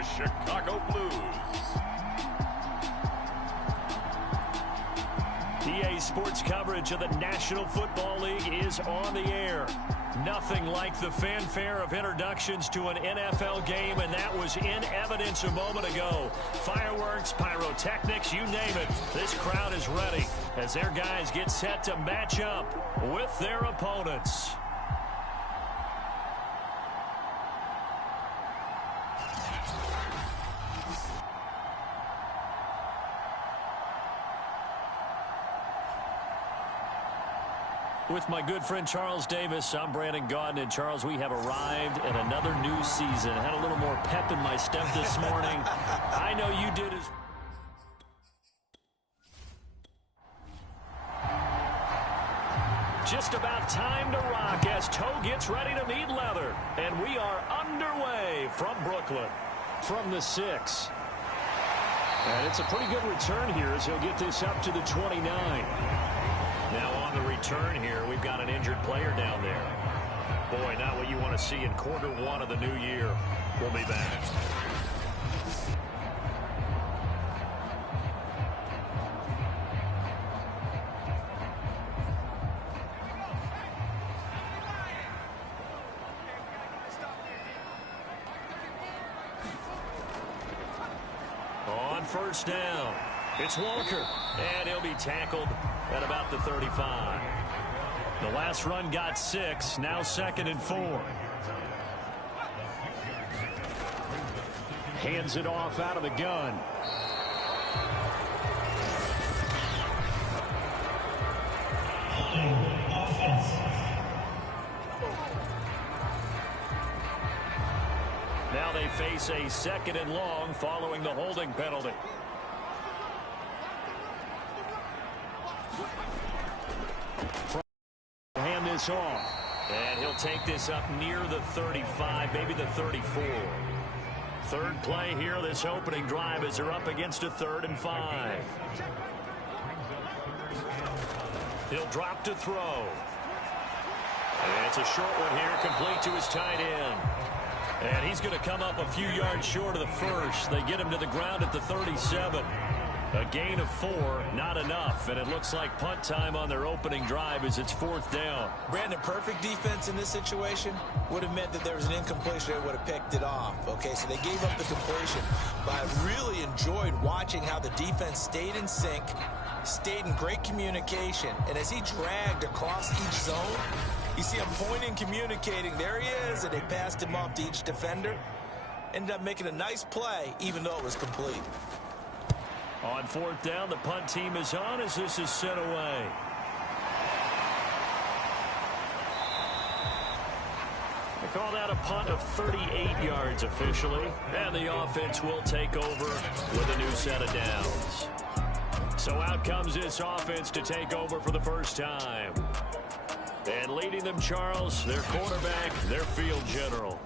the Chicago Blues. EA Sports coverage of the National Football League is on the air. Nothing like the fanfare of introductions to an NFL game, and that was in evidence a moment ago. Fireworks, pyrotechnics, you name it. This crowd is ready as their guys get set to match up with their opponents. With my good friend Charles Davis, I'm Brandon Gaudin. And Charles, we have arrived at another new season. I had a little more pep in my step this morning. I know you did as just about time to rock as Toe gets ready to meet leather. And we are underway from Brooklyn, from the 6. And it's a pretty good return here as he'll get this up to the 29. Now on the return here, we've got an injured player down there. Boy, not what you want to see in quarter one of the new year. We'll be back. On first down, it's Walker, and he'll be tackled at about the 35. The last run got 6, now 2nd and 4. Hands it off out of the gun. Now they face a 2nd and long following the holding penalty. Hand this off, and he'll take this up near the 35, maybe the 34. Third play here, this opening drive, as they're up against a 3rd and 5. He'll drop to throw. And it's a short one here, complete to his tight end. And he's going to come up a few yards short of the first. They get him to the ground at the 37. A gain of 4, not enough, and it looks like punt time on their opening drive as it's 4th down. Brandon, perfect defense in this situation would have meant that there was an incompletion. They would have picked it off. Okay, so they gave up the completion. But I really enjoyed watching how the defense stayed in sync, stayed in great communication, and as he dragged across each zone, you see him pointing, communicating. There he is, and they passed him off to each defender. Ended up making a nice play, even though it was complete. On 4th down, the punt team is on as this is sent away. They call that a punt of 38 yards officially, and the offense will take over with a new set of downs. So out comes this offense to take over for the first time. And leading them, Charles, their quarterback, their field general.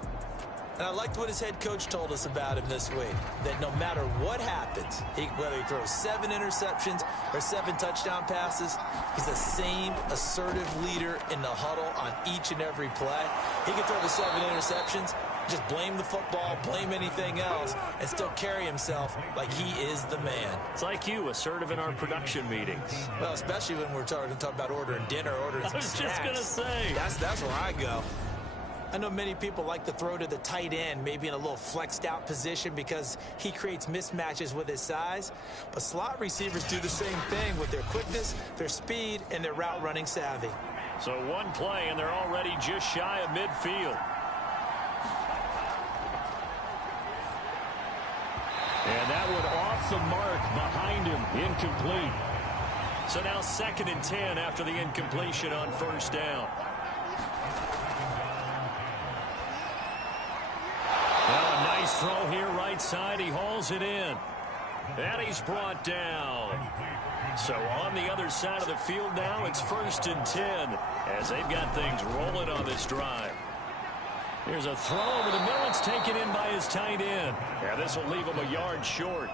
And I liked what his head coach told us about him this week, that no matter what happens, whether he throws 7 interceptions or 7 touchdown passes, he's the same assertive leader in the huddle on each and every play. He can throw the 7 interceptions, just blame the football, blame anything else, and still carry himself like he is the man. It's like you, assertive in our production meetings. Well, especially when we're talking about ordering dinner, ordering some snacks. I was just going to say. That's where I go. I know many people like to throw to the tight end, maybe in a little flexed out position because he creates mismatches with his size. But slot receivers do the same thing with their quickness, their speed, and their route running savvy. So one play, and they're already just shy of midfield. And that one off the mark behind him, incomplete. So now 2nd and 10 after the incompletion on first down. Now a nice throw here right side. He hauls it in. And he's brought down. So on the other side of the field now, it's 1st and 10 as they've got things rolling on this drive. Here's a throw over the middle. It's taken in by his tight end. Yeah, this will leave him a yard short.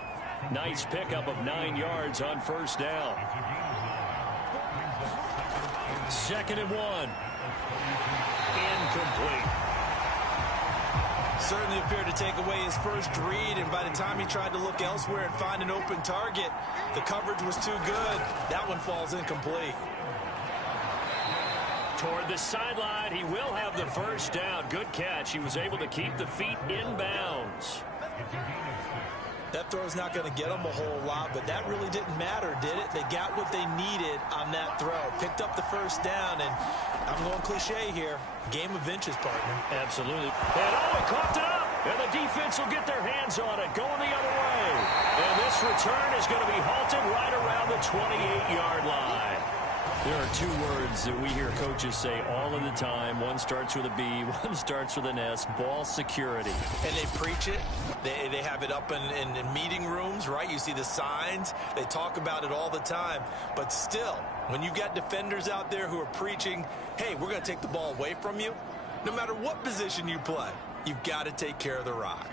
Nice pickup of 9 yards on first down. 2nd and 1. Incomplete. Certainly appeared to take away his first read, and by the time he tried to look elsewhere and find an open target, the coverage was too good. That one falls incomplete. Toward the sideline, he will have the first down. Good catch. He was able to keep the feet in bounds. That throw's not going to get them a whole lot, but that really didn't matter, did it? They got what they needed on that throw. Picked up the first down, and I'm going cliche here. Game of inches, partner. Absolutely. And he coughed it up. And the defense will get their hands on it, going the other way. And this return is going to be halted right around the 28-yard line. There are two words that we hear coaches say all of the time. One starts with a B, one starts with an S, ball security. And they preach it. They have it up in meeting rooms, right? You see the signs. They talk about it all the time. But still, when you've got defenders out there who are preaching, hey, we're going to take the ball away from you, no matter what position you play, you've got to take care of the rock.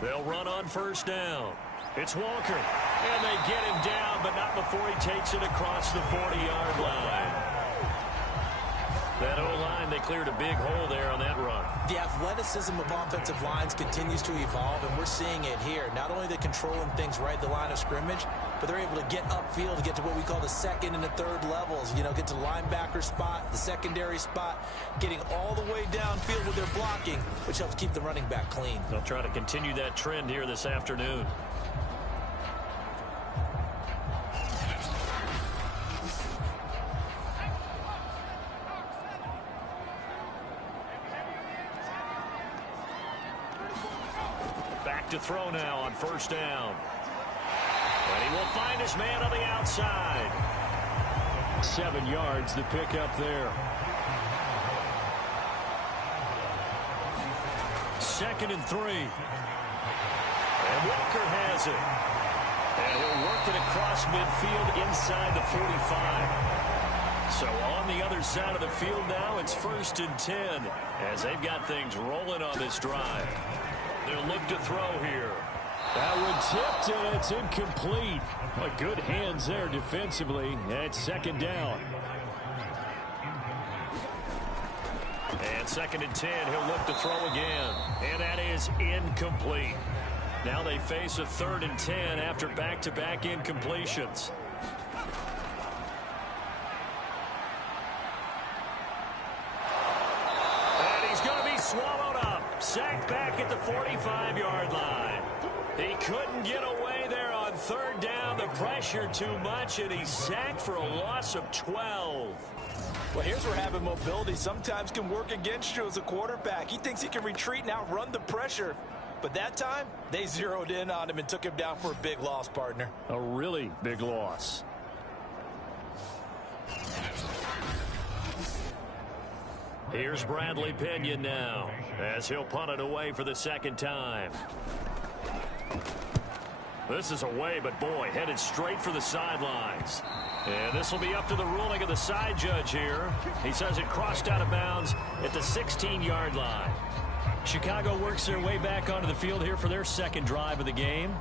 They'll run on first down. It's Walker, and they get him down, but not before he takes it across the 40-yard line. That O-line, they cleared a big hole there on that run. The athleticism of offensive lines continues to evolve, and we're seeing it here. Not only are they controlling things right at the line of scrimmage, but they're able to get upfield to get to what we call the second and the third levels. You know, get to the linebacker spot, the secondary spot, getting all the way downfield with their blocking, which helps keep the running back clean. They'll try to continue that trend here this afternoon. To throw now on first down. And he will find his man on the outside. 7 yards to pick up there. 2nd and 3. And Walker has it. And he'll work it across midfield inside the 45. So on the other side of the field now, it's 1st and 10 as they've got things rolling on this drive. They'll look to throw here. That one tipped, and it's incomplete. But good hands there defensively. And 2nd down. And 2nd and 10, he'll look to throw again. And that is incomplete. Now they face a 3rd and 10 after back-to-back incompletions. And he's going to be swallowed up. Sacked back at the 45-yard line. He couldn't get away there on 3rd down. The pressure too much, and he's sacked for a loss of 12. Well, here's where having mobility sometimes can work against you as a quarterback. He thinks he can retreat and outrun the pressure. But that time, they zeroed in on him and took him down for a big loss, partner. A really big loss. Here's Bradley Pinion now as he'll punt it away for the 2nd time. This is away, but boy, headed straight for the sidelines. And this will be up to the ruling of the side judge here. He says it crossed out of bounds at the 16-yard line. Chicago works their way back onto the field here for their 2nd drive of the game.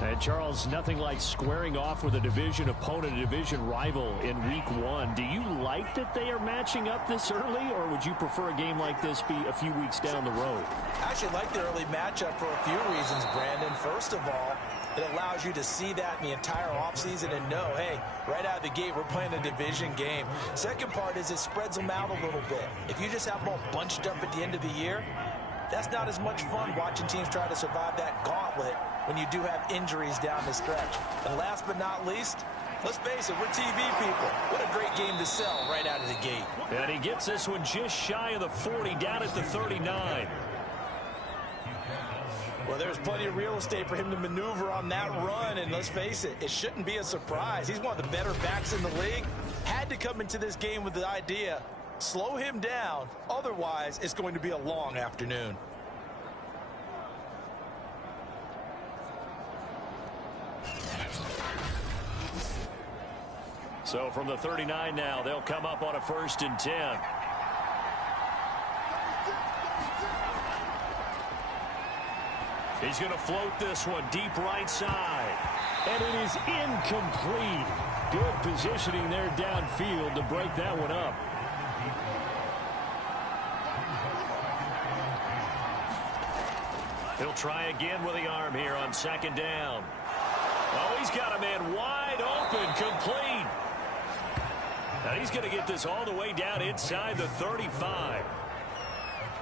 And Charles, nothing like squaring off with a division opponent, a division rival in week 1. Do you like that they are matching up this early, or would you prefer a game like this be a few weeks down the road? I actually like the early matchup for a few reasons, Brandon. First of all, it allows you to see that in the entire offseason and know, hey, right out of the gate, we're playing a division game. Second part is it spreads them out a little bit. If you just have them all bunched up at the end of the year, that's not as much fun watching teams try to survive that gauntlet when you do have injuries down the stretch. And last but not least, let's face it, we're TV people. What a great game to sell right out of the gate. And he gets this one just shy of the 40, down at the 39. Well, there's plenty of real estate for him to maneuver on that run, and let's face it, it shouldn't be a surprise. He's one of the better backs in the league. Had to come into this game with the idea, slow him down, otherwise it's going to be a long afternoon. So from the 39 now, they'll come up on a 1st and 10. He's going to float this one deep right side. And it is incomplete. Good positioning there downfield to break that one up. He'll try again with the arm here on second down. Oh, he's got a man wide open, complete. Now he's going to get this all the way down inside the 35.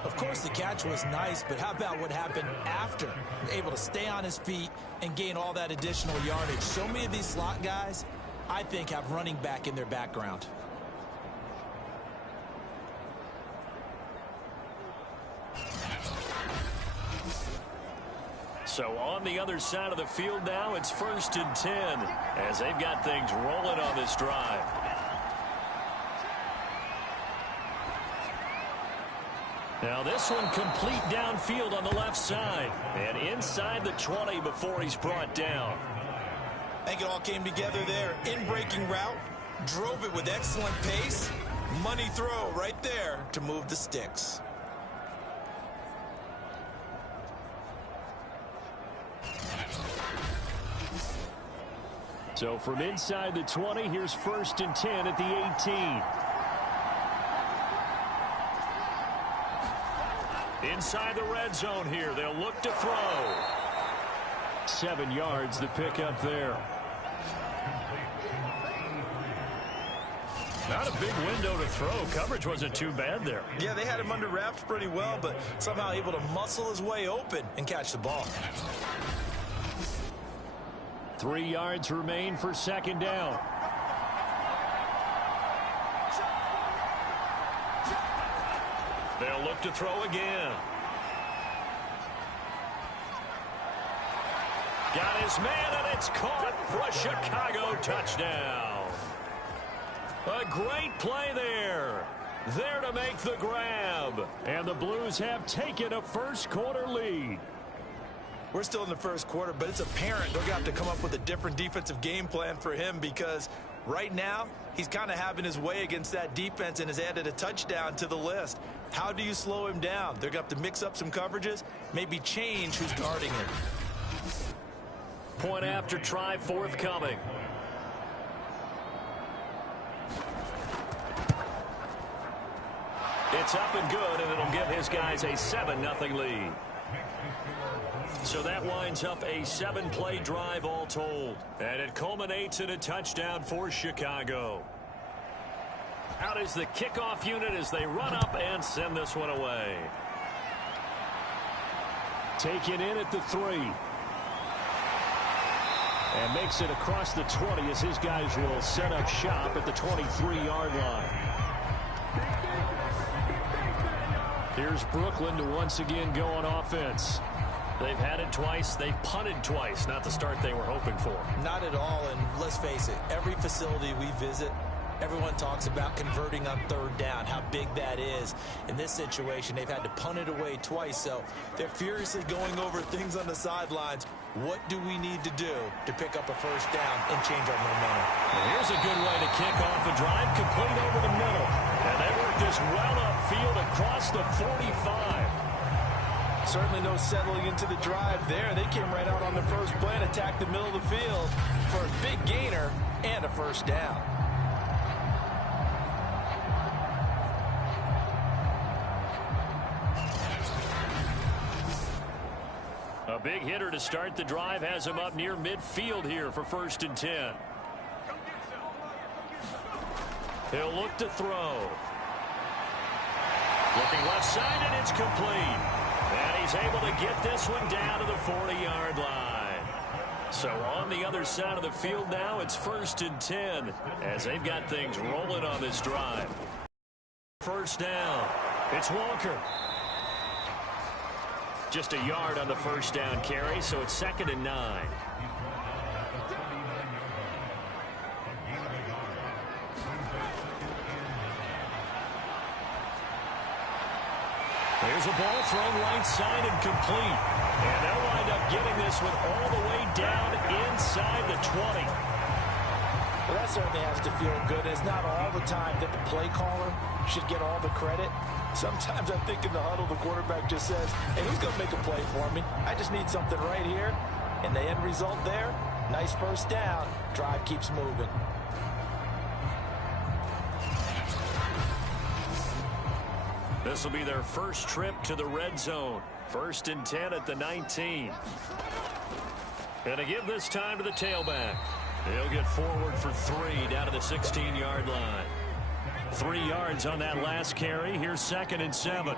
Of course, the catch was nice, but how about what happened after? Able to stay on his feet and gain all that additional yardage. So many of these slot guys, I think, have running back in their background. So on the other side of the field now, it's 1st and 10 as they've got things rolling on this drive. Now this one complete downfield on the left side and inside the 20 before he's brought down. I think it all came together there. In-breaking route, drove it with excellent pace. Money throw right there to move the sticks. So from inside the 20, here's 1st and 10 at the 18. Inside the red zone here, they'll look to throw. 7 yards the pickup there. Not a big window to throw. Coverage wasn't too bad there. Yeah, they had him under wraps pretty well, but somehow able to muscle his way open and catch the ball. 3 yards remain for second down. They'll look to throw again. Got his man, and it's caught for a Chicago touchdown. A great play there. There to make the grab. And the Blues have taken a first-quarter lead. We're still in the first quarter, but it's apparent they're going to have to come up with a different defensive game plan for him because right now he's kind of having his way against that defense and has added a touchdown to the list. How do you slow him down? They're going to have to mix up some coverages, maybe change who's guarding him. Point after try forthcoming. It's up and good, and it'll give his guys a 7-0 lead. So that winds up a 7-play drive all told. And it culminates in a touchdown for Chicago. Out is the kickoff unit as they run up and send this one away. Taken in at the 3. And makes it across the 20 as his guys will set up shop at the 23-yard line. Here's Brooklyn to once again go on offense. They've had it twice. They've punted twice. Not the start they were hoping for. Not at all, and let's face it, every facility we visit, everyone talks about converting on third down, how big that is. In this situation, they've had to punt it away twice, so they're furiously going over things on the sidelines. What do we need to do to pick up a first down and change our momentum? And here's a good way to kick off a drive, complete over the middle. And they work this well upfield across the 45. Certainly no settling into the drive there. They came right out on the first play and attacked the middle of the field for a big gainer and a first down. A big hitter to start the drive has him up near midfield here for 1st and 10. He'll look to throw. Looking left side, and it's complete. And he's able to get this one down to the 40-yard line. So on the other side of the field now, it's 1st and 10 as they've got things rolling on this drive. First down. It's Walker. Just a yard on the first down carry, so it's 2nd and 9. There's a ball thrown right side and complete. And they'll wind up getting this one all the way down inside the 20. Well, that certainly has to feel good. It's not all the time that the play caller should get all the credit. Sometimes I think in the huddle, the quarterback just says, hey, who's going to make a play for me? I just need something right here. And the end result there, nice first down. Drive keeps moving. This will be their first trip to the red zone. 1st and 10 at the 19. And to give this time to the tailback. He'll get forward for 3 down to the 16-yard line. 3 yards on that last carry. Here's 2nd and 7.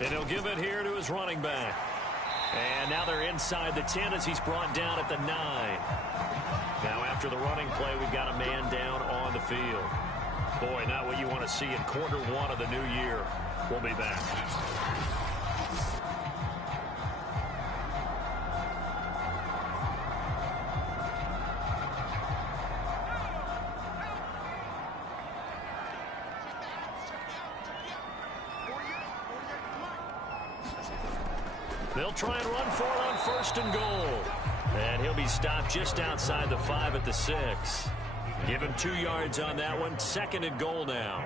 And he'll give it here to his running back. And now they're inside the 10 as he's brought down at the 9. Now after the running play, we've got a man down on the field. Boy, not what you want to see in quarter 1 of the new year. We'll be back. They'll try and run for it on 1st and goal. And he'll be stopped just outside the 5 at the 6. Give him 2 yards on that one. 2nd and goal now.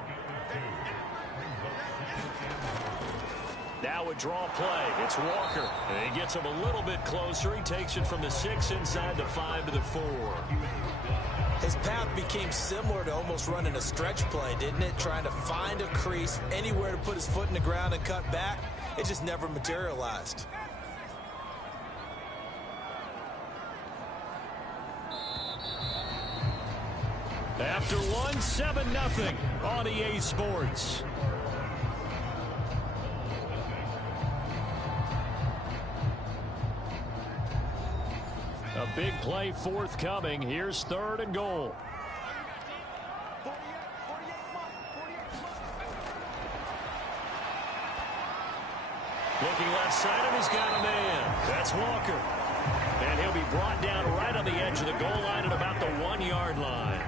Now a draw play. It's Walker. And he gets him a little bit closer. He takes it from the 6 inside the 5 to the 4. His path became similar to almost running a stretch play, didn't it? Trying to find a crease, anywhere to put his foot in the ground and cut back. It just never materialized. After one, 7-0 on EA Sports. A big play forthcoming. Here's 3rd and goal. Looking left side, and he's got a man. That's Walker. And he'll be brought down right on the edge of the goal line at about the 1-yard line.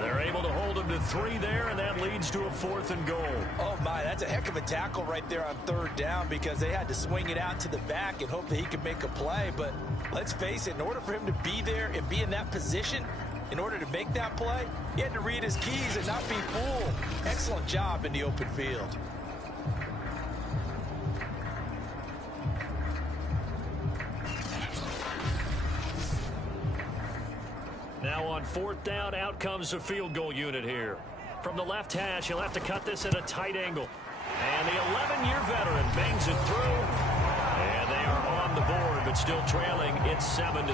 They're able to hold him to 3 there, and that leads to a 4th and goal. Oh, my, that's a heck of a tackle right there on 3rd down because they had to swing it out to the back and hope that he could make a play. But let's face it, in order for him to be there and be in that position, in order to make that play, he had to read his keys and not be fooled. Excellent job in the open field. Now on 4th down, out comes the field goal unit here. From the left hash, he'll have to cut this at a tight angle. And the 11-year veteran bangs it through. And they are on the board, but still trailing. It's 7-3.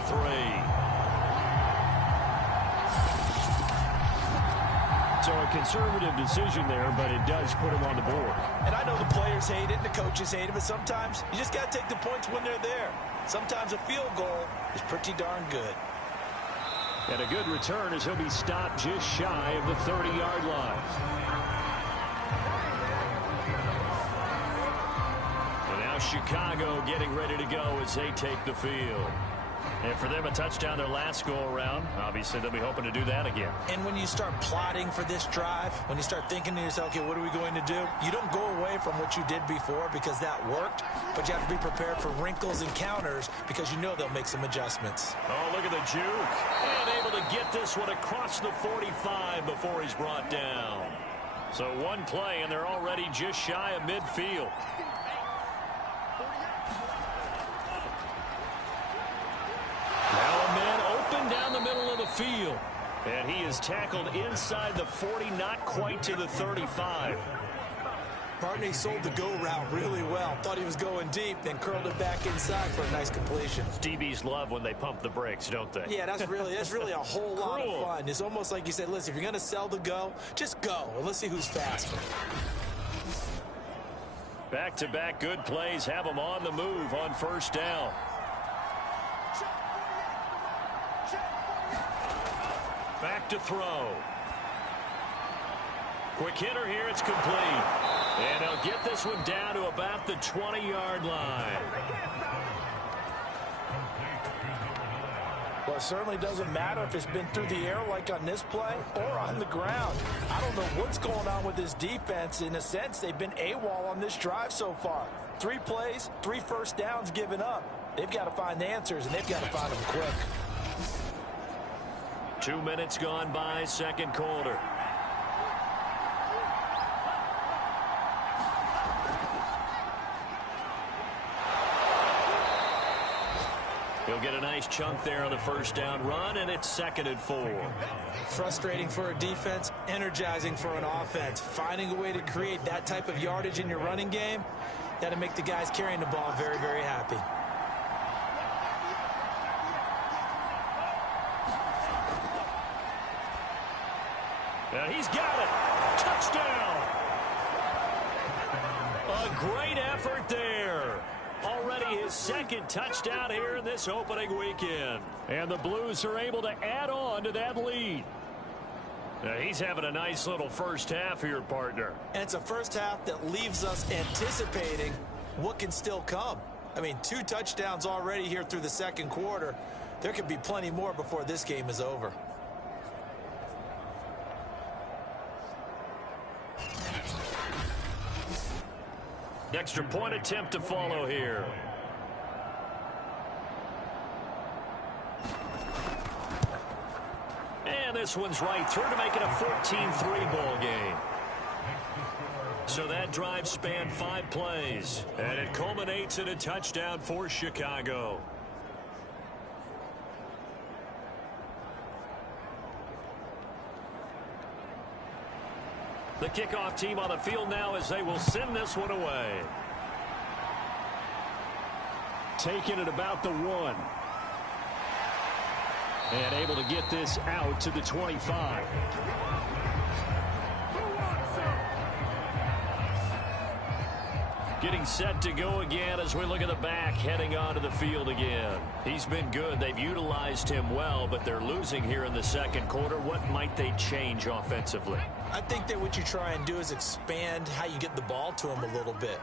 So a conservative decision there, but it does put him on the board. And I know the players hate it and the coaches hate it, but sometimes you just got to take the points when they're there. Sometimes a field goal is pretty darn good. And a good return as he'll be stopped just shy of the 30-yard line. And now Chicago getting ready to go as they take the field. And for them, a touchdown their last go-around. Obviously, they'll be hoping to do that again. And when you start plotting for this drive, when you start thinking to yourself, okay, what are we going to do? You don't go away from what you did before because that worked, but you have to be prepared for wrinkles and counters because you know they'll make some adjustments. Oh, look at the juke. And able to get this one across the 45 before he's brought down. So one play, and they're already just shy of midfield. Now a man open down the middle of the field. And he is tackled inside the 40, not quite to the 35. Partney sold the go route really well. Thought he was going deep, then curled it back inside for a nice completion. DBs love when they pump the brakes, don't they? Yeah, that's really a whole lot of fun. It's almost like you said, listen, if you're going to sell the go, just go. And let's see who's faster. Back-to-back good plays have them on the move on 1st down. Back to throw. Quick hitter here, it's complete. And he'll get this one down to about the 20-yard line. Well, it certainly doesn't matter if it's been through the air like on this play or on the ground. I don't know what's going on with this defense. In a sense, they've been AWOL on this drive so far. 3 plays, 3 first downs given up. They've got to find the answers, and they've got to find them quick. 2 minutes gone by, 2nd quarter. He'll get a nice chunk there on the first down run, and it's 2nd and 4. Frustrating for a defense, energizing for an offense. Finding a way to create that type of yardage in your running game, that'll make the guys carrying the ball very, very happy. And he's got it. Touchdown. A great effort there. Already his 2nd touchdown here in this opening weekend. And the Blues are able to add on to that lead. Now he's having a nice little first half here, partner. And it's a first half that leaves us anticipating what can still come. I mean, 2 touchdowns already here through the 2nd quarter. There could be plenty more before this game is over. Extra point attempt to follow here. And this one's right through to make it a 14-3 ball game. So that drive spanned 5 plays, and it culminates in a touchdown for Chicago. The kickoff team on the field now as they will send this one away. Taking it about the 1. And able to get this out to the 25. Getting set to go again as we look at the back heading onto the field again. He's been good. They've utilized him well, but they're losing here in the 2nd quarter. What might they change offensively? I think that what you try and do is expand how you get the ball to him a little bit.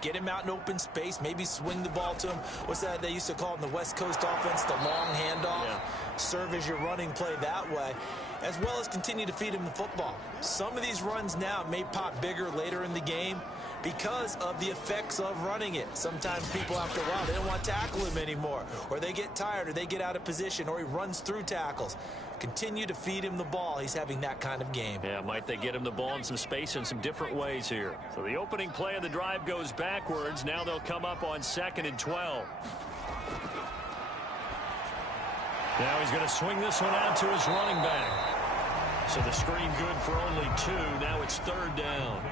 Get him out in open space, maybe swing the ball to him. What's that they used to call in the West Coast offense, the long handoff? Yeah. Serve as your running play that way, as well as continue to feed him the football. Some of these runs now may pop bigger later in the game because of the effects of running it. Sometimes people, after a while, they don't want to tackle him anymore, or they get tired, or they get out of position, or he runs through tackles. Continue to feed him the ball. He's having that kind of game. Yeah, might they get him the ball in some space in some different ways here. So the opening play of the drive goes backwards. Now they'll come up on 2nd and 12. Now he's going to swing this one out to his running back. So the screen good for only 2. Now it's 3rd down.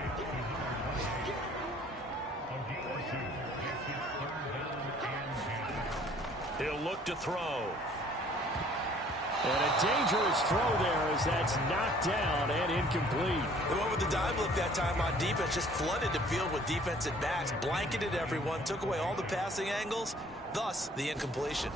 He'll look to throw. And a dangerous throw there as that's knocked down and incomplete. The one with the dive look that time on defense just flooded the field with defensive backs, blanketed everyone, took away all the passing angles, thus the incompletion.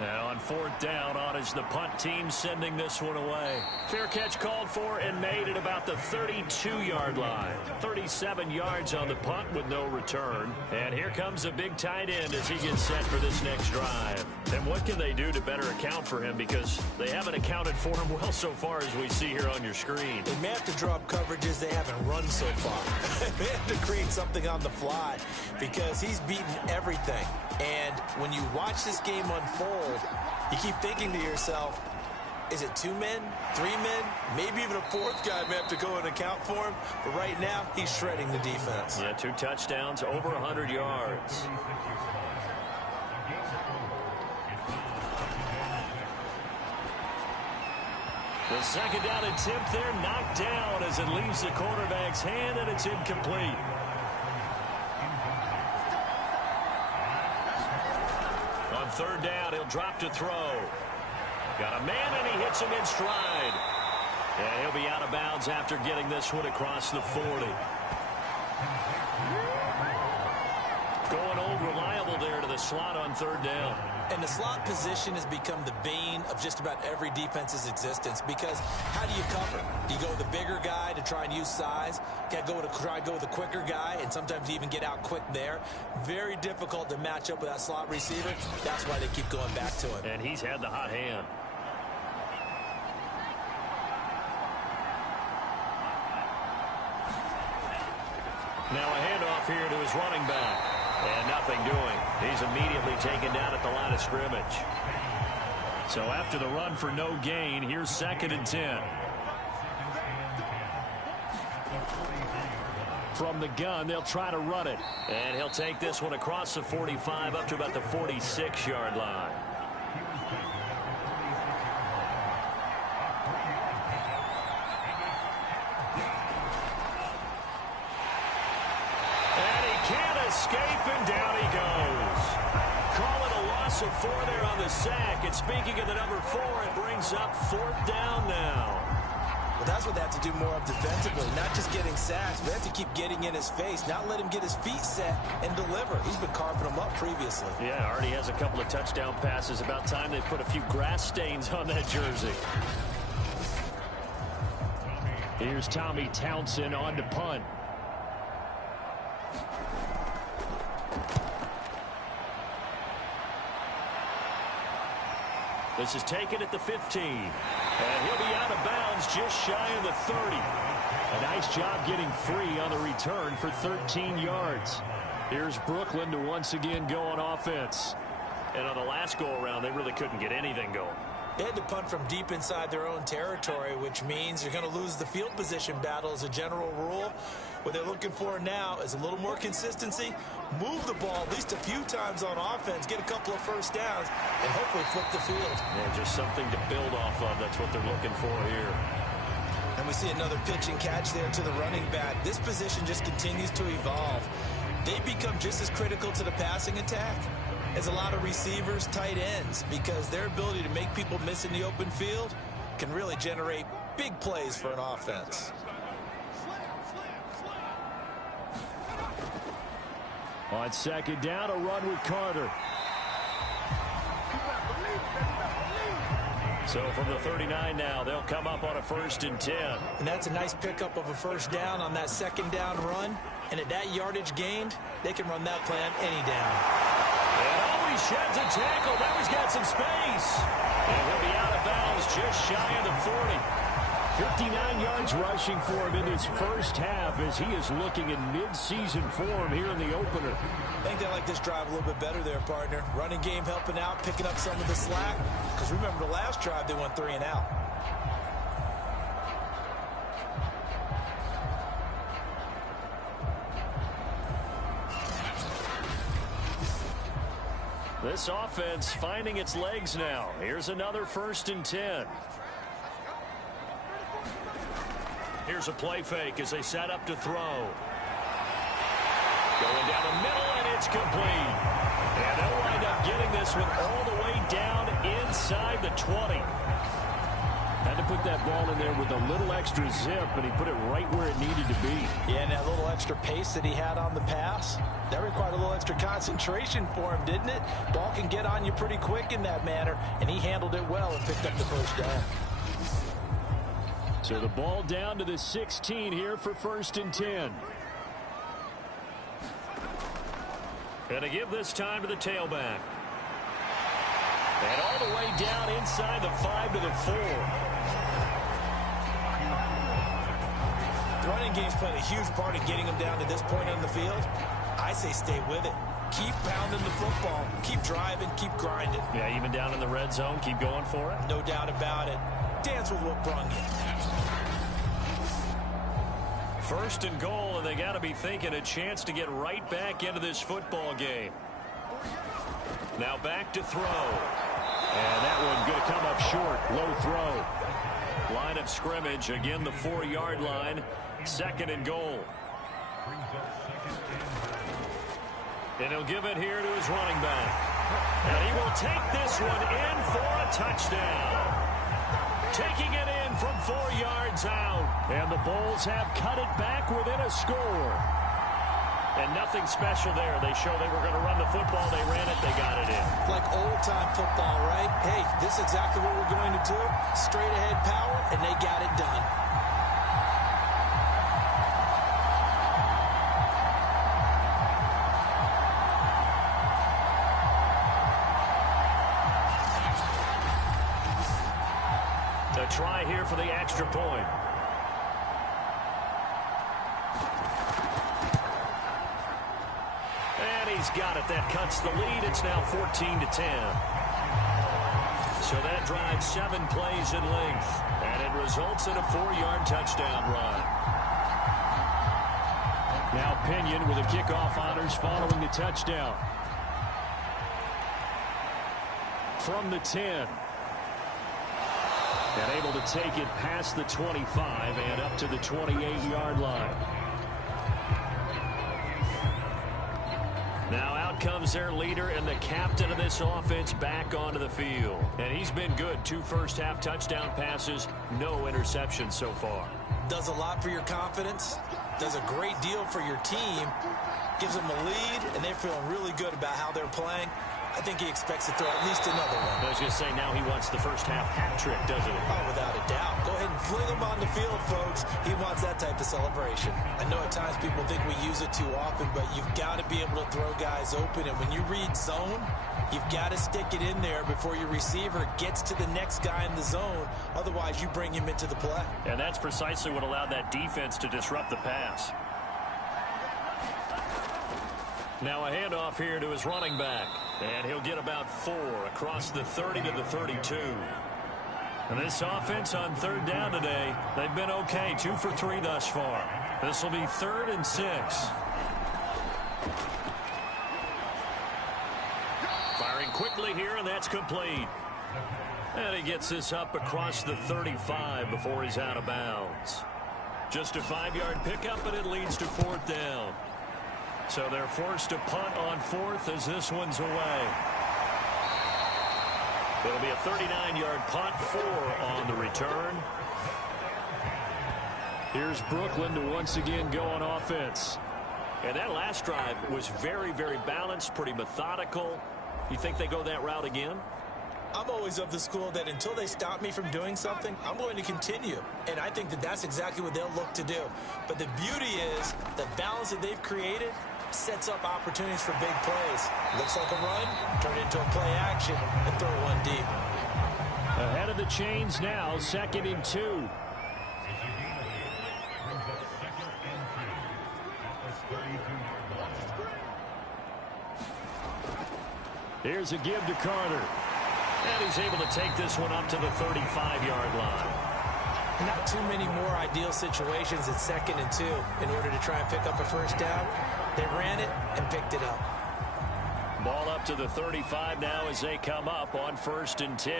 Now on 4th down, on is the punt team sending this one away. Fair catch called for and made at about the 32-yard line. 37 yards on the punt with no return. And here comes a big tight end as he gets set for this next drive. And what can they do to better account for him? Because they haven't accounted for him well so far as we see here on your screen. They may have to draw up coverages they haven't run so far. They have to create something on the fly because he's beaten everything. And when you watch this game unfold, you keep thinking to yourself, is it 2 men, 3 men, maybe even a 4th guy may have to go and account for him. But right now, he's shredding the defense. Yeah, 2 touchdowns, over 100 yards. The 2nd down attempt there knocked down as it leaves the quarterback's hand, and it's incomplete. On 3rd down, he'll drop to throw. Got a man, and he hits him in stride. And he'll be out of bounds after getting this one across the 40. Going old reliable there to the slot on 3rd down. And the slot position has become the bane of just about every defense's existence because how do you cover? Do you go with the bigger guy to try and use size? Got to try and go with the quicker guy, and sometimes you even get out quick there. Very difficult to match up with that slot receiver. That's why they keep going back to him. And he's had the hot hand. Now a handoff here to his running back. And nothing doing. He's immediately taken down at the line of scrimmage. So after the run for no gain, here's 2nd and 10. from the gun. They'll try to run it. And he'll take this one across the 45 up to about the 46-yard line. And he can't escape, and down he goes. Call it a loss of 4 there on the sack. And speaking of the number 4, it brings up 4th down now. Well, that's what they have to do more of defensively, not just getting sacks. They have to keep getting in his face, not let him get his feet set and deliver. He's been carving them up previously. Yeah, already has a couple of touchdown passes. About time they put a few grass stains on that jersey. Here's Tommy Townsend on to punt. This is taken at the 15. And he'll be out of bounds just shy of the 30. A nice job getting free on the return for 13 yards. Here's Brooklyn to once again go on offense. And on the last go-around, they really couldn't get anything going. They had to punt from deep inside their own territory, which means you're going to lose the field position battle as a general rule. What they're looking for now is a little more consistency, move the ball at least a few times on offense, get a couple of first downs, and hopefully flip the field. Yeah, just something to build off of. That's what they're looking for here. And we see another pitch and catch there to the running back. This position just continues to evolve. They become just as critical to the passing attack as a lot of receivers, tight ends, because their ability to make people miss in the open field can really generate big plays for an offense. On second down, a run with Carter. So from the 39 now, they'll come up on a 1st and 10. And that's a nice pickup of a first down on that second down run. And at that yardage gained, they can run that plan any down. And he sheds a tackle. Now he's got some space. And he'll be out of bounds just shy of the 40. 59 yards rushing for him in his first half as he is looking in mid-season form here in the opener. I think they like this drive a little bit better there, partner. Running game helping out, picking up some of the slack. Because remember, the last drive, they went 3 and out. This offense finding its legs now. Here's another 1st and 10. Here's a play fake as they set up to throw. Going down the middle, and it's complete. And they'll wind up getting this one all the way down inside the 20. Had to put that ball in there with a little extra zip, and he put it right where it needed to be. Yeah, and that little extra pace that he had on the pass, that required a little extra concentration for him, didn't it? Ball can get on you pretty quick in that manner, and he handled it well and picked up the first down. So the ball down to the 16 here for 1st and 10. And to give this time to the tailback. And all the way down inside the 5 to the 4. The running game's playing a huge part in getting them down to this point on the field. I say stay with it. Keep pounding the football. Keep driving. Keep grinding. Yeah, even down in the red zone, keep going for it. No doubt about it. Dance with what brung you. 1st and goal, and they got to be thinking a chance to get right back into this football game. Now back to throw. And that one going to come up short. Low throw. Line of scrimmage, again the 4-yard line. 2nd and goal. And he'll give it here to his running back. And he will take this one in for a touchdown. Taking it in from 4 yards out. And the Bulls have cut it back within a score. And nothing special there. They show they were going to run the football. They ran it. They got it in. Like old-time football, right? Hey, this is exactly what we're going to do. Straight-ahead power, and they got it done. A try here for the extra point. And he's got it. That cuts the lead. It's now 14-10. So that drives 7 plays in length. And it results in a 4-yard touchdown run. Now Pinion with a kickoff honors following the touchdown. From the 10. And able to take it past the 25 and up to the 28-yard line. Now out comes their leader and the captain of this offense back onto the field. And he's been good. 2 first-half touchdown passes, no interceptions so far. Does a lot for your confidence. Does a great deal for your team. Gives them a lead, and they're feeling really good about how they're playing. I think he expects to throw at least another one. I was going to say, now he wants the first-half hat trick, doesn't he? Oh, without a doubt. Go ahead and fling him on the field, folks. He wants that type of celebration. I know at times people think we use it too often, but you've got to be able to throw guys open. And when you read zone, you've got to stick it in there before your receiver gets to the next guy in the zone. Otherwise, you bring him into the play. And that's precisely what allowed that defense to disrupt the pass. Now a handoff here to his running back. And he'll get about 4 across the 30 to the 32. And this offense on 3rd down today, they've been okay. 2 for 3 thus far. This will be 3rd and 6. Firing quickly here, and that's complete. And he gets this up across the 35 before he's out of bounds. Just a 5-yard pickup, and it leads to 4th down. So they're forced to punt on 4th as this one's away. It'll be a 39-yard punt, 4 on the return. Here's Brooklyn to once again go on offense. And that last drive was very, very balanced, pretty methodical. You think they go that route again? I'm always of the school that until they stop me from doing something, I'm going to continue. And I think that that's exactly what they'll look to do. But the beauty is the balance that they've created sets up opportunities for big plays. Looks like a run, turn it into a play action, and throw one deep. Ahead of the chains now, 2nd and 2. Here's a give to Carter. And he's able to take this one up to the 35-yard line. Not too many more ideal situations at 2nd and 2 in order to try and pick up a first down. They ran it and picked it up. Ball up to the 35 now as they come up on 1st and 10.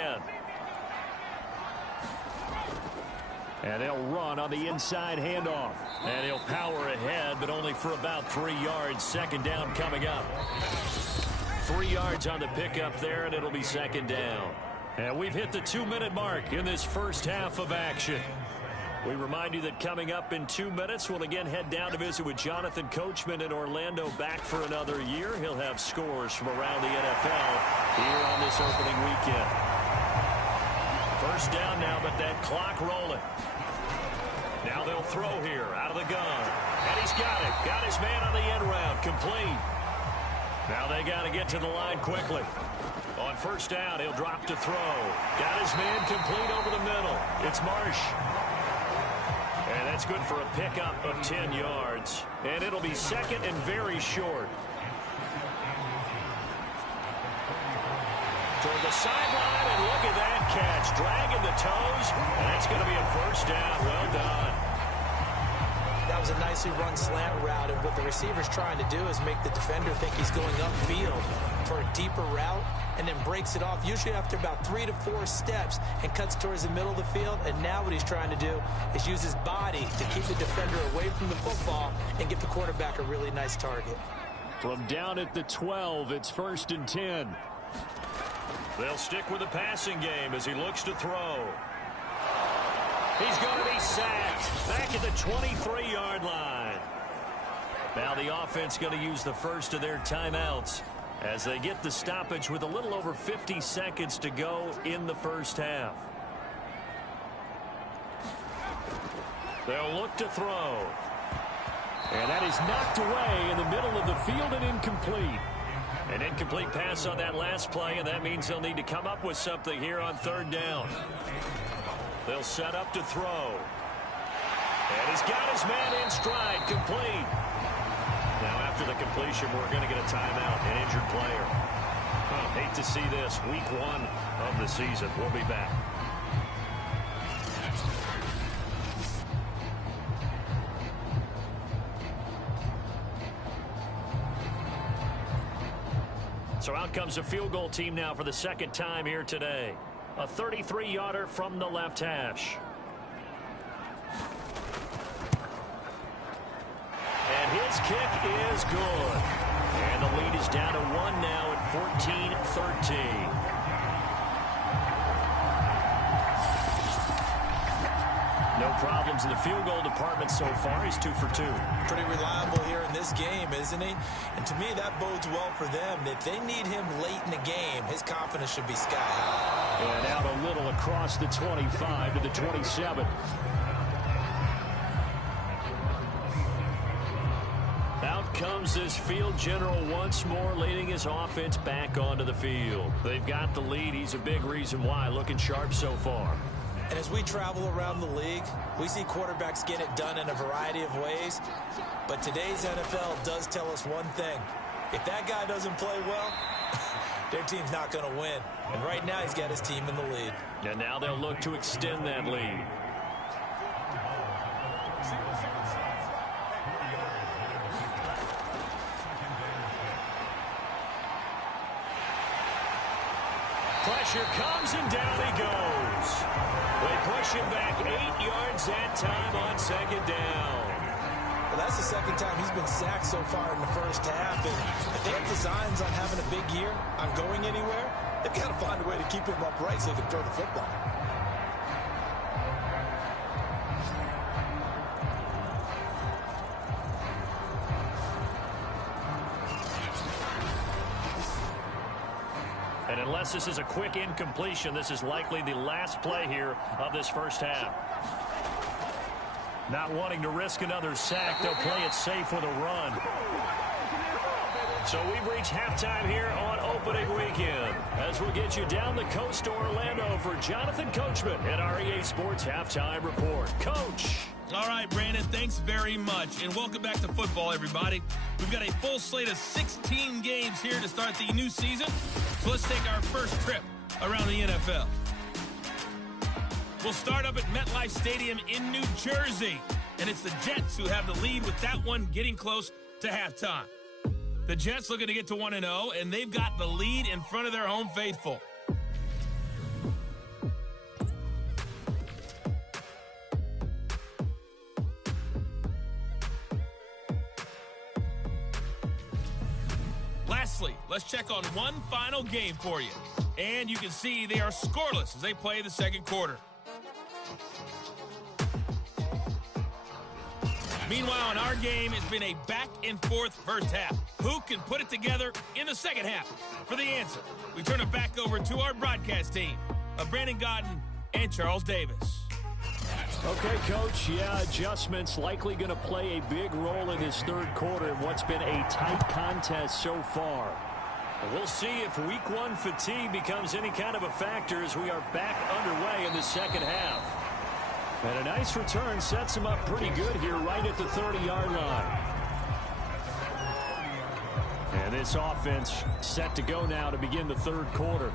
And they'll run on the inside handoff. And he'll power ahead, but only for about 3 yards. 2nd down coming up. 3 yards on the pickup there, and it'll be 2nd down. And we've hit the 2-minute mark in this first half of action. We remind you that coming up in 2 minutes, we'll again head down to visit with Jonathan Coachman in Orlando, back for another year. He'll have scores from around the NFL here on this opening weekend. First down now, but that clock rolling. Now they'll throw here out of the gun. And he's got it. Got his man on the end round. Complete. Now they got to get to the line quickly. On first down, he'll drop to throw. Got his man complete over the middle. It's Marsh. And that's good for a pickup of 10 yards. And it'll be 2nd and very short. Toward the sideline, and look at that catch. Dragging the toes, and that's going to be a first down. Well done. That was a nicely run slant route, and what the receiver's trying to do is make the defender think he's going upfield for a deeper route, and then breaks it off, usually after about 3 to 4 steps, and cuts towards the middle of the field. And now what he's trying to do is use his body to keep the defender away from the football and get the quarterback a really nice target. From down at the 12, it's 1st and 10. They'll stick with the passing game as he looks to throw. He's going to be sacked back at the 23-yard line. Now the offense going to use the first of their timeouts as they get the stoppage with a little over 50 seconds to go in the first half. They'll look to throw. And that is knocked away in the middle of the field and incomplete. An incomplete pass on that last play, and that means they'll need to come up with something here on 3rd down. They'll set up to throw. And he's got his man in stride, complete. Now after the completion, we're going to get a timeout, an injured player. Hate to see this, week 1 of the season. We'll be back. So out comes a field goal team now for the second time here today. A 33-yarder from the left hash. And his kick is good. And the lead is down to 1 now at 14-13. No problems in the field goal department so far. He's 2 for 2. Pretty reliable here in this game, isn't he? And to me, that bodes well for them. If they need him late in the game, his confidence should be sky high. And out a little across the 25 to the 27. Out comes this field general once more, leading his offense back onto the field. They've got the lead. He's a big reason why. Looking sharp so far. And as we travel around the league, we see quarterbacks get it done in a variety of ways. But today's NFL does tell us one thing. If that guy doesn't play well, their team's not going to win. And right now he's got his team in the lead. And now they'll look to extend that lead. Pressure comes and down he goes. They push him back 8 yards that time on second down. Well, that's the second time he's been sacked so far in the first half. And if they have designs on having a big year, on going anywhere, they've got to find a way to keep him upright so they can throw the football. And unless this is a quick incompletion, this is likely the last play here of this first half. Not wanting to risk another sack, they'll play it safe with a run. So we've reached halftime here on opening weekend. As we'll get you down the coast to Orlando for Jonathan Coachman at our EA Sports Halftime Report. Coach. All right, Brandon, thanks very much. And welcome back to football, everybody. We've got a full slate of 16 games here to start the new season. So let's take our first trip around the NFL. We'll start up at MetLife Stadium in New Jersey. And it's the Jets who have the lead with that one getting close to halftime. The Jets looking to get to 1-0, and they've got the lead in front of their home faithful. Lastly, let's check on one final game for you. And you can see they are scoreless as they play the second quarter. Meanwhile, in our game, it's been a back-and-forth first half. Who can put it together in the second half? For the answer, we turn it back over to our broadcast team of Brandon Godden and Charles Davis. Okay, Coach, yeah, adjustments likely going to play a big role in this third quarter in what's been a tight contest so far. We'll see if week one fatigue becomes any kind of a factor as we are back underway in the second half. And a nice return sets him up pretty good here right at the 30-yard line. And this offense set to go now to begin the third quarter.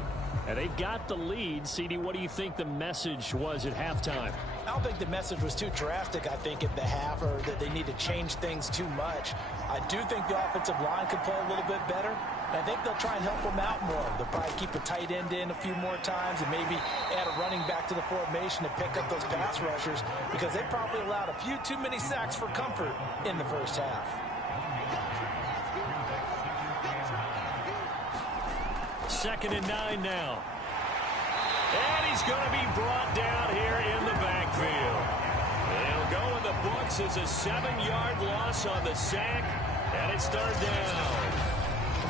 And they've got the lead. CD, what do you think the message was at halftime? I don't think the message was too drastic, I think, at the half, or that they need to change things too much. I do think the offensive line could play a little bit better. And I think they'll try and help them out more. They'll probably keep a tight end in a few more times and maybe add a running back to the formation to pick up those pass rushers, because they probably allowed a few too many sacks for comfort in the first half. Second and 9 now. And he's going to be brought down here in the backfield. He'll go in the books as a 7-yard loss on the sack, and it's third down.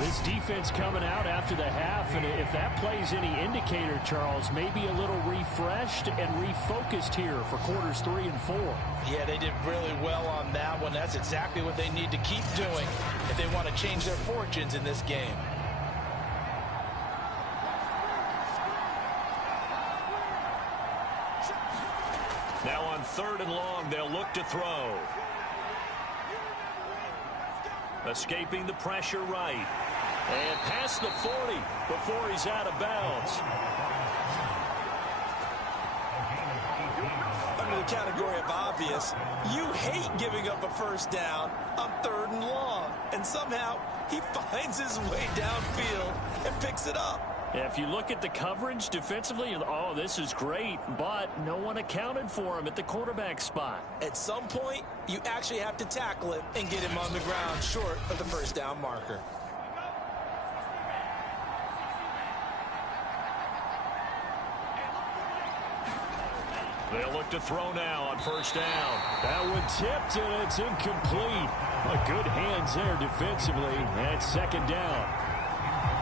This defense coming out after the half, and if that plays any indicator, Charles, maybe a little refreshed and refocused here for quarters 3 and 4. Yeah, they did really well on that one. That's exactly what they need to keep doing if they want to change their fortunes in this game. Now on third and long, they'll look to throw. Escaping the pressure right. And past the 40 before he's out of bounds. Under the category of obvious, you hate giving up a first down on third and long. and somehow he finds his way downfield and picks it up. Yeah, if you look at the coverage defensively, oh, this is great, but no one accounted for him at the quarterback spot. At some point, you actually have to tackle it and get him on the ground short of the first down marker. They'll look to throw now on first down. That one tipped, and it's incomplete. Good hands there defensively. And second down.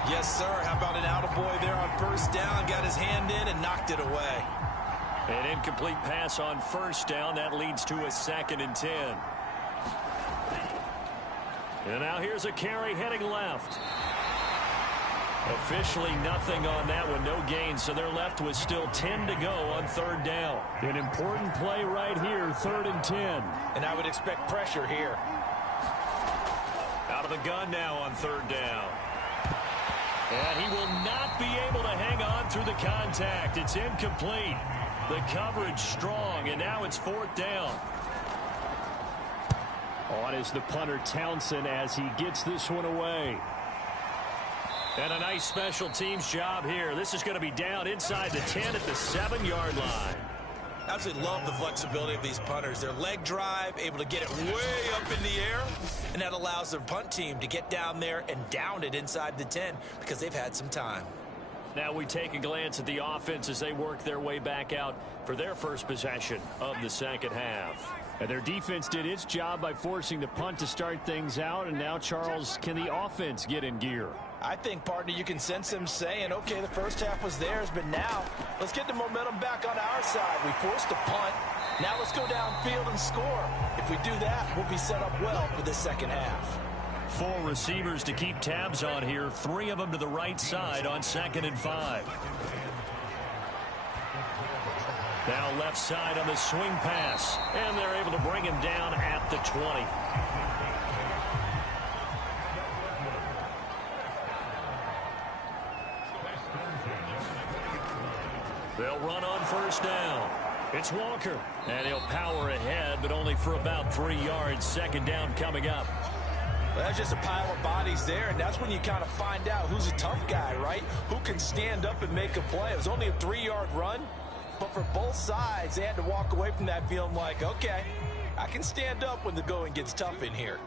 Yes, sir. How about an attaboy there on first down? Got his hand in and knocked it away. An incomplete pass on first down. That leads to a 2nd and 10. And now here's a carry heading left. Officially nothing on that one, no gain, so they're left with still 10 to go on third down. An important play right here, 3rd and 10. And I would expect pressure here. Out of the gun now on third down. And he will not be able to hang on through the contact. It's incomplete. The coverage strong, and now it's 4th down. On is the punter Townsend as he gets this one away. And a nice special teams job here. This is going to be down inside the 10 at the 7-yard line. Absolutely love the flexibility of these punters. Their leg drive, able to get it way up in the air, and that allows their punt team to get down there and down it inside the 10 because they've had some time. Now we take a glance at the offense as they work their way back out for their first possession of the second half. And their defense did its job by forcing the punt to start things out, and now, Charles, can the offense get in gear? I think, partner, you can sense them saying, okay, the first half was theirs, but now let's get the momentum back on our side. We forced a punt. Now let's go downfield and score. If we do that, we'll be set up well for the second half. 4 receivers to keep tabs on here. 3 of them to the right side on 2nd and 5. Now left side on the swing pass, and they're able to bring him down at the 20. They'll run on first down. It's Walker, and he'll power ahead, but only for about 3 yards. Second down coming up. Well, that's just a pile of bodies there, and that's when you kind of find out who's a tough guy, right? Who can stand up and make a play. It was only a 3-yard run, but for both sides, they had to walk away from that feeling like, okay, I can stand up when the going gets tough in here.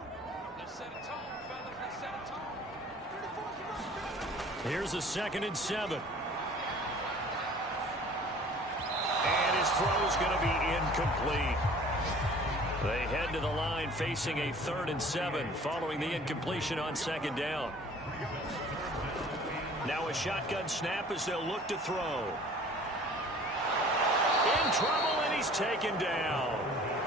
Here's a 2nd and 7. And his throw is going to be incomplete. They head to the line facing a 3rd and 7 following the incompletion on second down. Now a shotgun snap as they'll look to throw. In trouble, and he's taken down.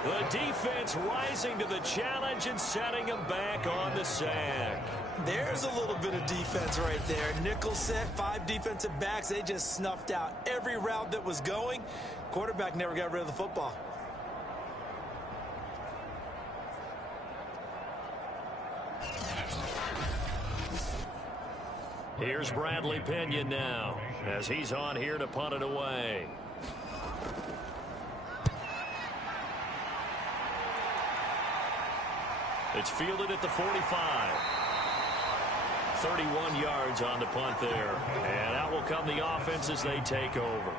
The defense rising to the challenge and setting him back on the sack. There's a little bit of defense right there. Nickel set, 5 defensive backs. They just snuffed out every route that was going. Quarterback never got rid of the football. Here's Bradley Pinion now as he's on here to punt it away. It's fielded at the 45. 31 yards on the punt there. And out will come the offense as they take over.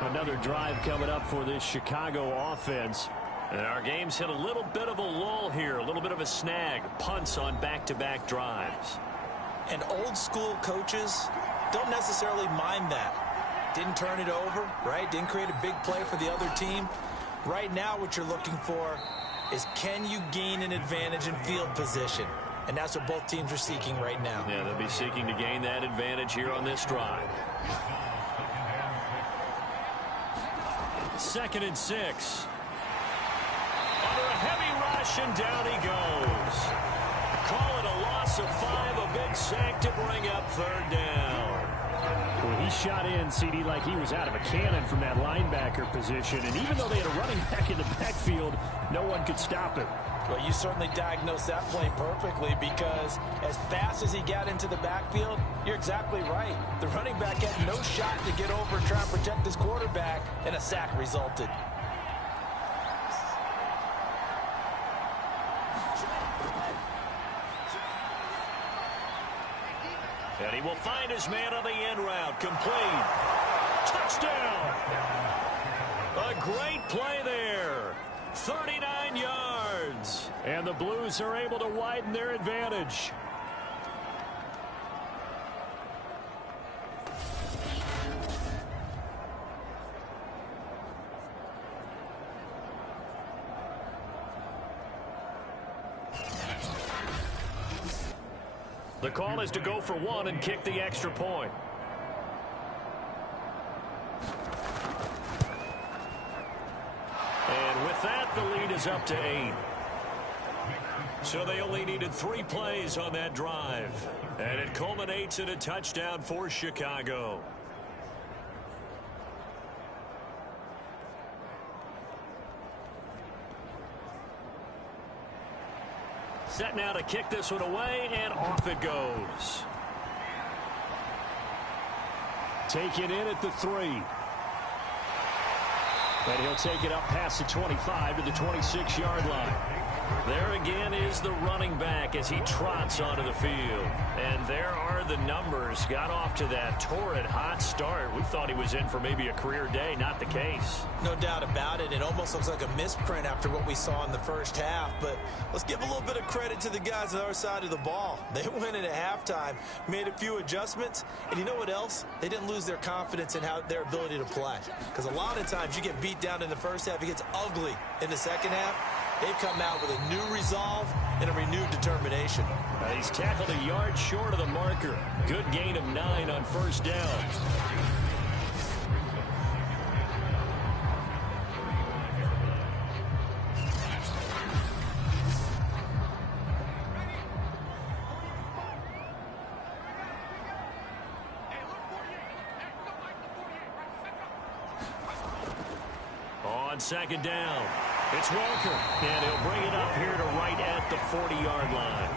Another drive coming up for this Chicago offense. And our game's hit a little bit of a lull here, a little bit of a snag. Punts on back-to-back drives. And old school coaches don't necessarily mind that. Didn't turn it over, right? Didn't create a big play for the other team. Right now what you're looking for is, can you gain an advantage in field position? And that's what both teams are seeking right now. Yeah, they'll be seeking to gain that advantage here on this drive. 2nd and 6. Under a heavy rush, and down he goes. Call it a loss of 5, a big sack to bring up 3rd down. Well, he shot in, CD, like he was out of a cannon from that linebacker position. And even though they had a running back in the backfield, no one could stop him. Well, you certainly diagnosed that play perfectly, because as fast as he got into the backfield, you're exactly right. The running back had no shot to get over and try and protect his quarterback, and a sack resulted. And he will find his man on the end route. Complete. Touchdown. A great play there. 39 yards. And the Blues are able to widen their advantage. The call is to go for one and kick the extra point. And with that, the lead is up to 8. So they only needed 3 plays on that drive. And it culminates in a touchdown for Chicago. Set now to kick this one away, and off it goes. Taken in at the 3. And he'll take it up past the 25 to the 26-yard line. There again is the running back as he trots onto the field. And there are the numbers. Got off to that torrid hot start. We thought he was in for maybe a career day. Not the case. No doubt about it. It almost looks like a misprint after what we saw in the first half. But let's give a little bit of credit to the guys on our side of the ball. They went in at halftime, made a few adjustments. And you know what else? They didn't lose their confidence in their ability to play. Because a lot of times you get beat down in the first half. It gets ugly in the second half. They've come out with a new resolve and a renewed determination. He's tackled a yard short of the marker. Good gain of 9 on first down. On second down, it's Walker, and he'll bring it up here to right at the 40-yard line.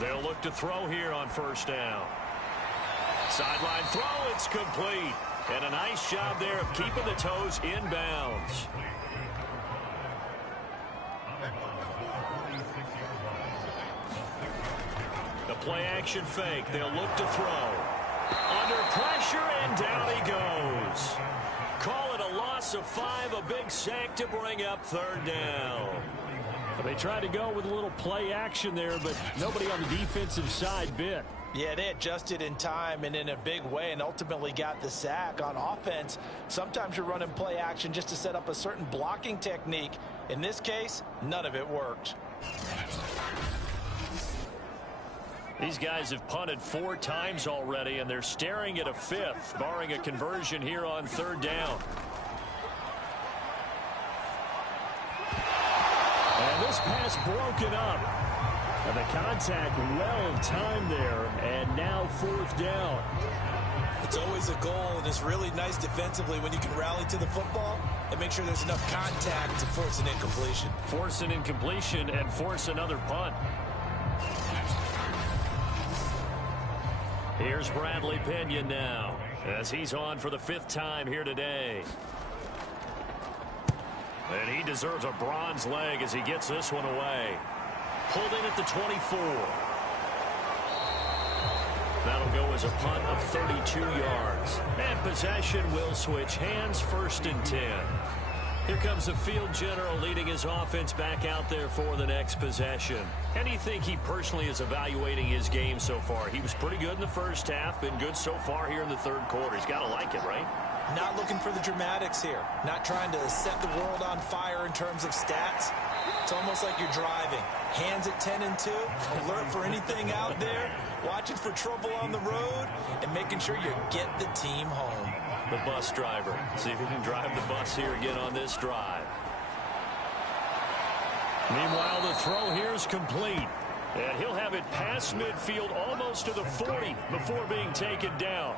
They'll look to throw here on first down. Sideline throw, it's complete. And a nice job there of keeping the toes in bounds. The play-action fake. They'll look to throw. Under pressure, and down he goes. Call it a loss of 5, a big sack to bring up third down. They tried to go with a little play action there, but nobody on the defensive side bit. Yeah, they adjusted in time and in a big way and ultimately got the sack. On offense, sometimes you're running play action just to set up a certain blocking technique. In this case, none of it worked. These guys have punted 4 times already, and they're staring at a 5th, barring a conversion here on third down. And this pass broken up. And the contact well timed there, and now fourth down. It's always a goal, and it's really nice defensively when you can rally to the football and make sure there's enough contact to force an incompletion. Force an incompletion and force another punt. Here's Bradley Pinion now, as he's on for the 5th time here today. And he deserves a bronze leg as he gets this one away. Pulled in at the 24. That'll go as a punt of 32 yards. And possession will switch hands, 1st and 10. Here comes the field general leading his offense back out there for the next possession. How do you think he personally is evaluating his game so far? He was pretty good in the first half, been good so far here in the third quarter. He's got to like it, right? Not looking for the dramatics here. Not trying to set the world on fire in terms of stats. It's almost like you're driving. Hands at 10 and 2, alert for anything out there, watching for trouble on the road, and making sure you get the team home. The bus driver. See if he can drive the bus here again on this drive. Meanwhile, the throw here is complete. And he'll have it past midfield almost to the 40 before being taken down.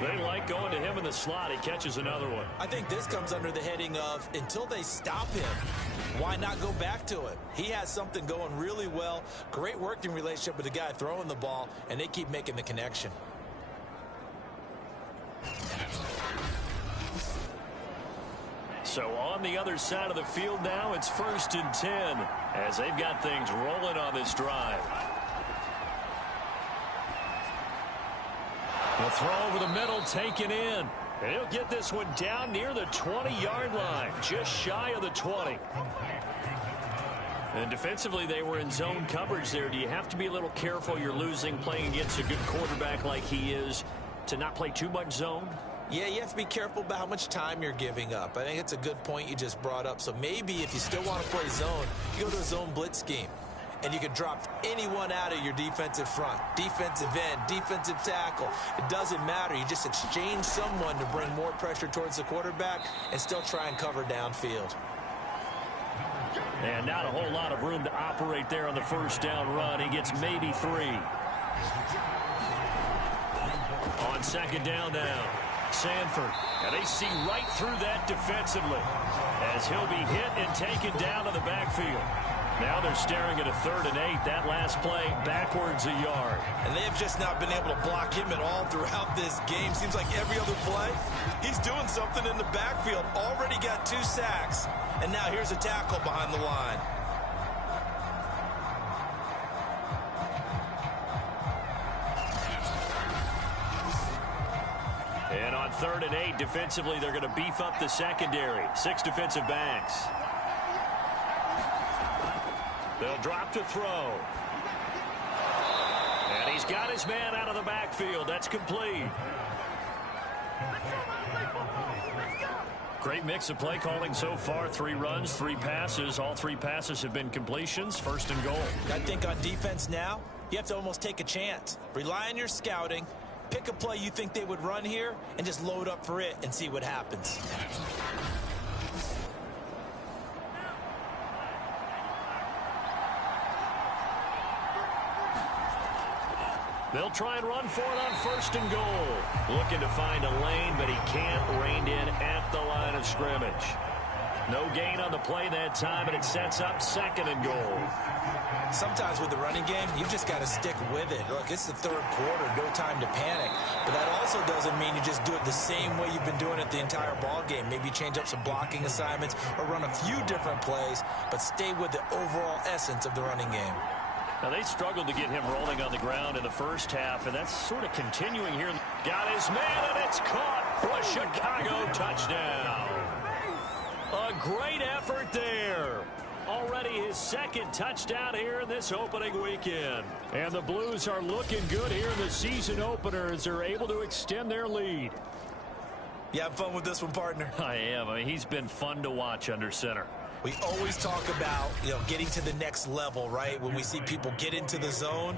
They like going to him in the slot. He catches another one. I think this comes under the heading of until they stop him, why not go back to it? He has something going really well. Great working relationship with the guy throwing the ball, and they keep making the connection. So on the other side of the field now, it's 1st and 10 as they've got things rolling on this drive. The throw over the middle, taken in. And he'll get this one down near the 20-yard line, just shy of the 20. And defensively, they were in zone coverage there. Do you have to be a little careful? You're losing playing against a good quarterback like he is to not play too much zone? Yeah, you have to be careful about how much time you're giving up. I think it's a good point you just brought up. So maybe if you still want to play zone, you go to a zone blitz scheme. And you can drop anyone out of your defensive front, defensive end, defensive tackle. It doesn't matter. You just exchange someone to bring more pressure towards the quarterback and still try and cover downfield. And not a whole lot of room to operate there on the first down run. He gets maybe 3. On second down now, Sanford. And they see right through that defensively as he'll be hit and taken down to the backfield. Now they're staring at a 3rd and 8. That last play backwards a yard. And they have just not been able to block him at all throughout this game. Seems like every other play, he's doing something in the backfield. Already got 2 sacks. And now here's a tackle behind the line. And on 3rd and 8, defensively, they're going to beef up the secondary. 6 defensive backs. They'll drop to throw. And he's got his man out of the backfield. That's complete. Great mix of play calling so far. 3 runs, 3 passes. All 3 passes have been completions. 1st and goal. I think on defense now, you have to almost take a chance. Rely on your scouting. Pick a play you think they would run here and just load up for it and see what happens. They'll try and run for it on 1st and goal. Looking to find a lane, but he can't rein in at the line of scrimmage. No gain on the play that time, and it sets up 2nd and goal. Sometimes with the running game, you just got to stick with it. Look, it's the 3rd quarter, no time to panic. But that also doesn't mean you just do it the same way you've been doing it the entire ball game. Maybe change up some blocking assignments or run a few different plays, but stay with the overall essence of the running game. Now, they struggled to get him rolling on the ground in the first half, and that's sort of continuing here. Got his man, and it's caught for a Chicago touchdown. A great effort there. Already his 2nd touchdown here in this opening weekend. And the Blues are looking good here in the season opener as they're able to extend their lead. You have fun with this one, partner? I am. I mean, he's been fun to watch under center. We always talk about, getting to the next level, right? When we see people get into the zone,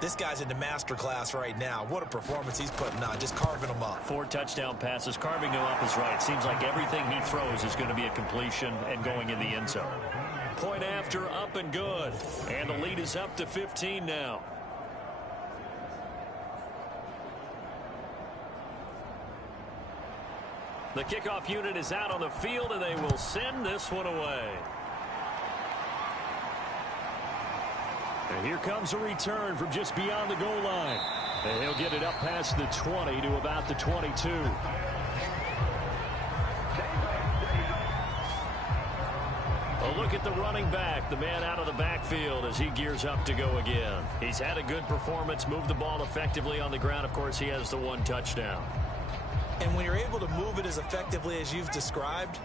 this guy's in the master class right now. What a performance he's putting on, just carving them up. 4 touchdown passes. Carving them up is right. Seems like everything he throws is going to be a completion and going in the end zone. Point after, up and good. And the lead is up to 15 now. The kickoff unit is out on the field, and they will send this one away. And here comes a return from just beyond the goal line. And he'll get it up past the 20 to about the 22. A look at the running back, the man out of the backfield as he gears up to go again. He's had a good performance, moved the ball effectively on the ground. Of course, he has the 1 touchdown. And when you're able to move it as effectively as you've described,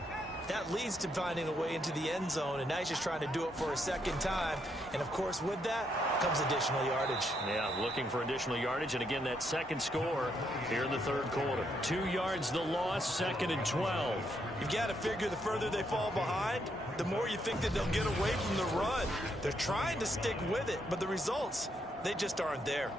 that leads to finding a way into the end zone, and now he's just trying to do it for a 2nd time. And, of course, with that comes additional yardage. Yeah, looking for additional yardage, and again, that 2nd score here in the 3rd quarter. 2 yards the loss, 2nd and 12. You've got to figure the further they fall behind, the more you think that they'll get away from the run. They're trying to stick with it, but the results, they just aren't there.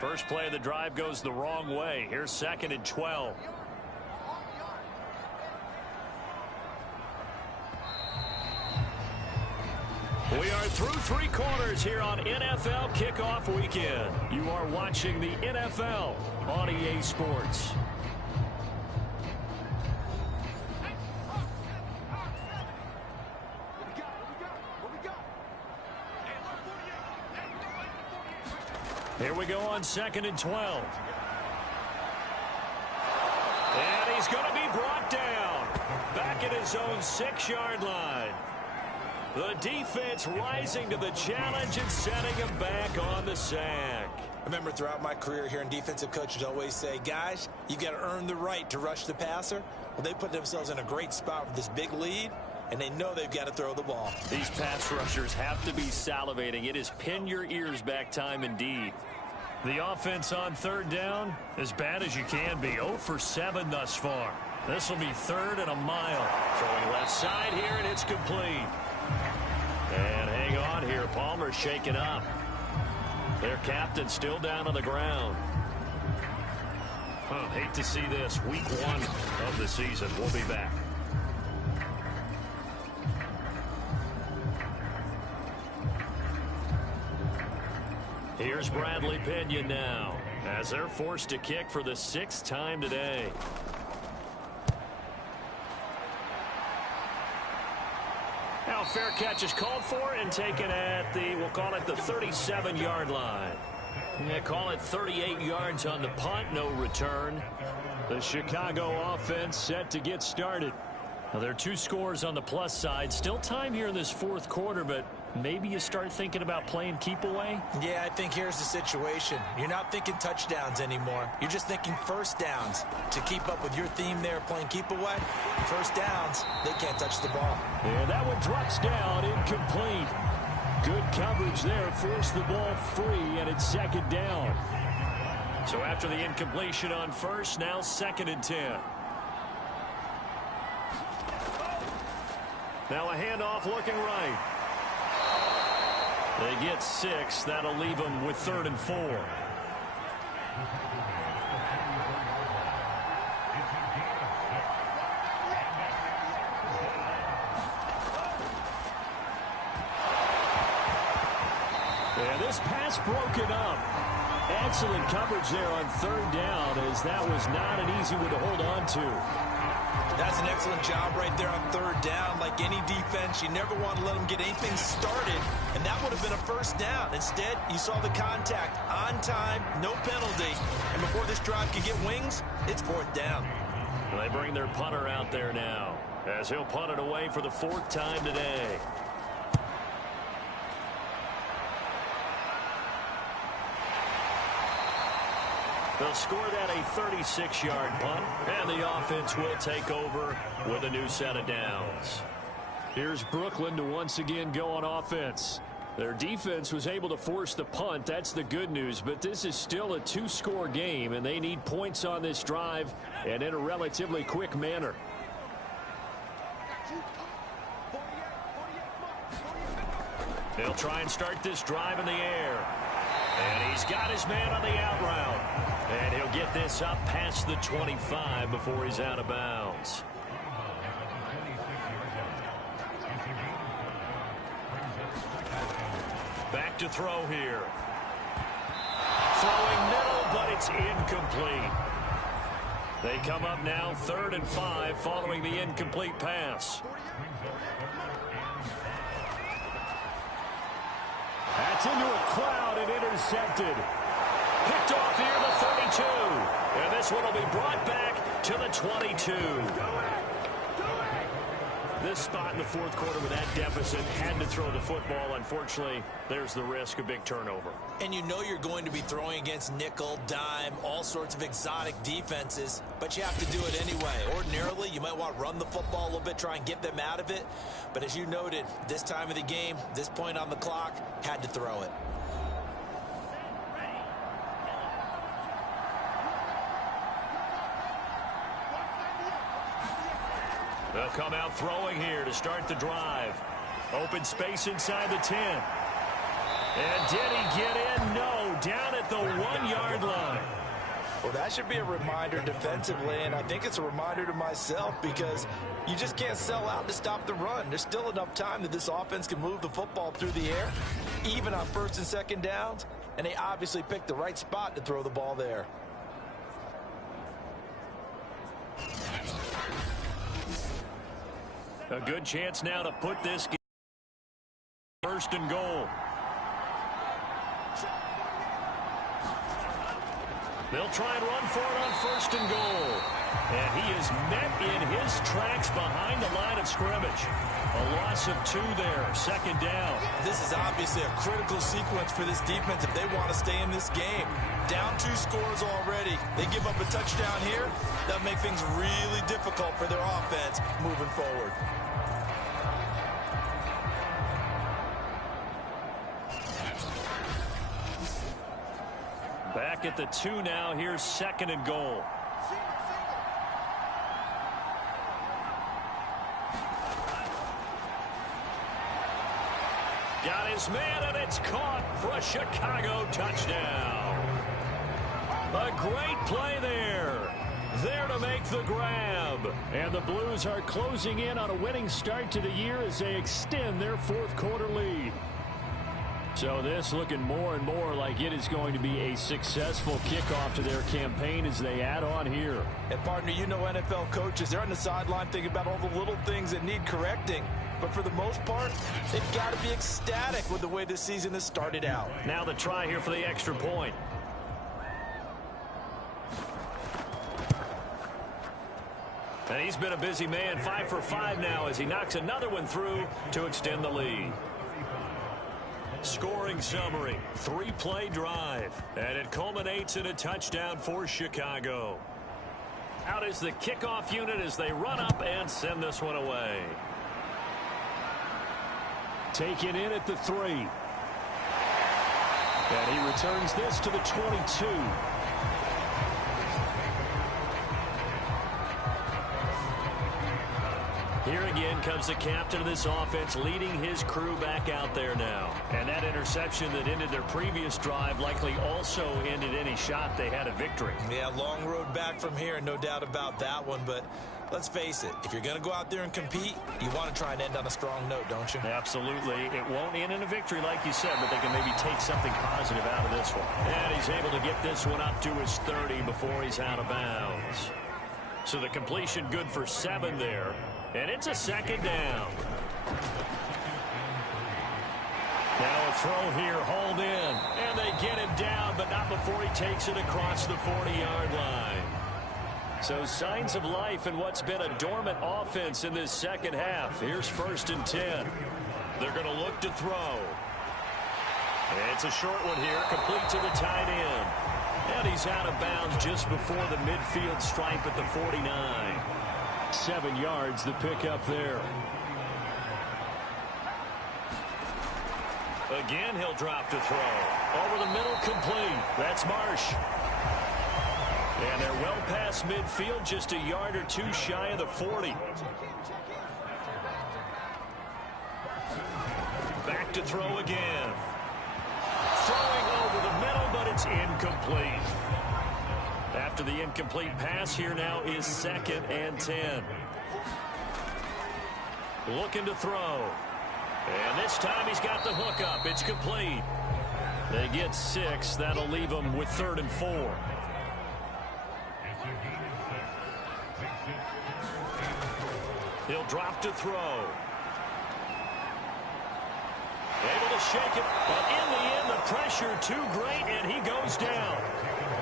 First play of the drive goes the wrong way. Here's 2nd and 12. We are through 3 quarters here on NFL Kickoff Weekend. You are watching the NFL on EA Sports. Here we go on 2nd and 12. And he's going to be brought down. Back at his own 6-yard line. The defense rising to the challenge and setting him back on the sack. I remember throughout my career hearing defensive coaches always say, guys, you got to earn the right to rush the passer. Well, they put themselves in a great spot with this big lead, and they know they've got to throw the ball. These pass rushers have to be salivating. It is pin your ears back time indeed. The offense on 3rd down, as bad as you can be. 0 for 7 thus far. This will be 3rd and a mile. Throwing left side here, and it's complete. And hang on here. Palmer's shaken up. Their captain still down on the ground. Hate to see this. Week 1 of the season. We'll be back. Here's Bradley Pena now, as they're forced to kick for the 6th time today. Now fair catch is called for and taken at the, we'll call it the 37-yard line. Yeah, call it 38 yards on the punt, no return. The Chicago offense set to get started. Now, there are 2 scores on the plus side. Still time here in this 4th quarter, but maybe you start thinking about playing keep away? Yeah, I think here's the situation. You're not thinking touchdowns anymore. You're just thinking first downs. To keep up with your theme there, playing keep away, first downs, they can't touch the ball. And that one drops down, incomplete. Good coverage there, forced the ball free, and it's 2nd down. So after the incompletion on 1st, now 2nd and 10. Now a handoff looking right. They get 6. That'll leave them with 3rd and 4. And this pass broken up. Excellent coverage there on 3rd down, as that was not an easy one to hold on to. That's an excellent job right there on 3rd down. Like any defense, you never want to let them get anything started, and that would have been a first down. Instead, you saw the contact on time, no penalty, and before this drive could get wings, it's 4th down. They bring their punter out there now, as he'll punt it away for the 4th time today. They'll score that a 36-yard punt, and the offense will take over with a new set of downs. Here's Brooklyn to once again go on offense. Their defense was able to force the punt. That's the good news, but this is still a 2-score game, and they need points on this drive and in a relatively quick manner. They'll try and start this drive in the air. And he's got his man on the out route. And he'll get this up past the 25 before he's out of bounds. Back to throw here. Throwing middle, but it's incomplete. They come up now 3rd and 5 following the incomplete pass. That's into a crowd and intercepted. Picked off here, the 32. And this one will be brought back to the 22. This spot in the 4th quarter with that deficit, had to throw the football. Unfortunately, there's the risk of big turnover. And you know you're going to be throwing against nickel, dime, all sorts of exotic defenses, but you have to do it anyway. Ordinarily, you might want to run the football a little bit, try and get them out of it. But as you noted, this time of the game, this point on the clock, had to throw it. They'll come out throwing here to start the drive. Open space inside the 10. And did he get in? No, down at the 1-yard line. Well, that should be a reminder defensively, and I think it's a reminder to myself because you just can't sell out to stop the run. There's still enough time that this offense can move the football through the air, even on 1st and 2nd downs, and they obviously picked the right spot to throw the ball there. A good chance now to put this game 1st and goal. They'll try and run for it on 1st and goal. And he is met in his tracks behind the line of scrimmage. A loss of 2 there, 2nd down. This is obviously a critical sequence for this defense if they want to stay in this game. Down 2 scores already. They give up a touchdown here. That'll make things really difficult for their offense moving forward. Back at the 2 now. Here's 2nd and goal. Got his man, and it's caught for a Chicago touchdown. A great play there. There to make the grab. And the Blues are closing in on a winning start to the year as they extend their 4th quarter lead. So this looking more and more like it is going to be a successful kickoff to their campaign as they add on here. And partner, you know NFL coaches, they're on the sideline thinking about all the little things that need correcting. But for the most part, they've got to be ecstatic with the way this season has started out. Now the try here for the extra point. And he's been a busy man, 5 for 5 now as he knocks another one through to extend the lead. Scoring summary, 3-play drive, and it culminates in a touchdown for Chicago. Out is the kickoff unit as they run up and send this one away. Taken in at the 3. And he returns this to the 22. Here again comes the captain of this offense leading his crew back out there now. And that interception that ended their previous drive likely also ended any shot they had a victory. Yeah, long road back from here, no doubt about that one. But let's face it, if you're going to go out there and compete, you want to try and end on a strong note, don't you? Absolutely. It won't end in a victory like you said, but they can maybe take something positive out of this one. And he's able to get this one up to his 30 before he's out of bounds. So the completion good for 7 there. And it's a 2nd down. Now a throw here, hauled in. And they get him down, but not before he takes it across the 40-yard line. So signs of life in what's been a dormant offense in this 2nd half. Here's 1st and 10. They're going to look to throw. It's a short one here, complete to the tight end. And he's out of bounds just before the midfield stripe at the 49. 7 yards the pick up there. Again, he'll drop to throw. Over the middle, complete. That's Marsh. And they're well past midfield, just a yard or 2 shy of the 40. Back to throw again. Throwing over the middle, but it's incomplete. After the incomplete pass, here now is 2nd and 10. Looking to throw. And this time he's got the hook up. It's complete. They get 6. That'll leave them with 3rd and 4. He'll drop to throw. Able to shake it, but in the end, the pressure too great, and he goes down.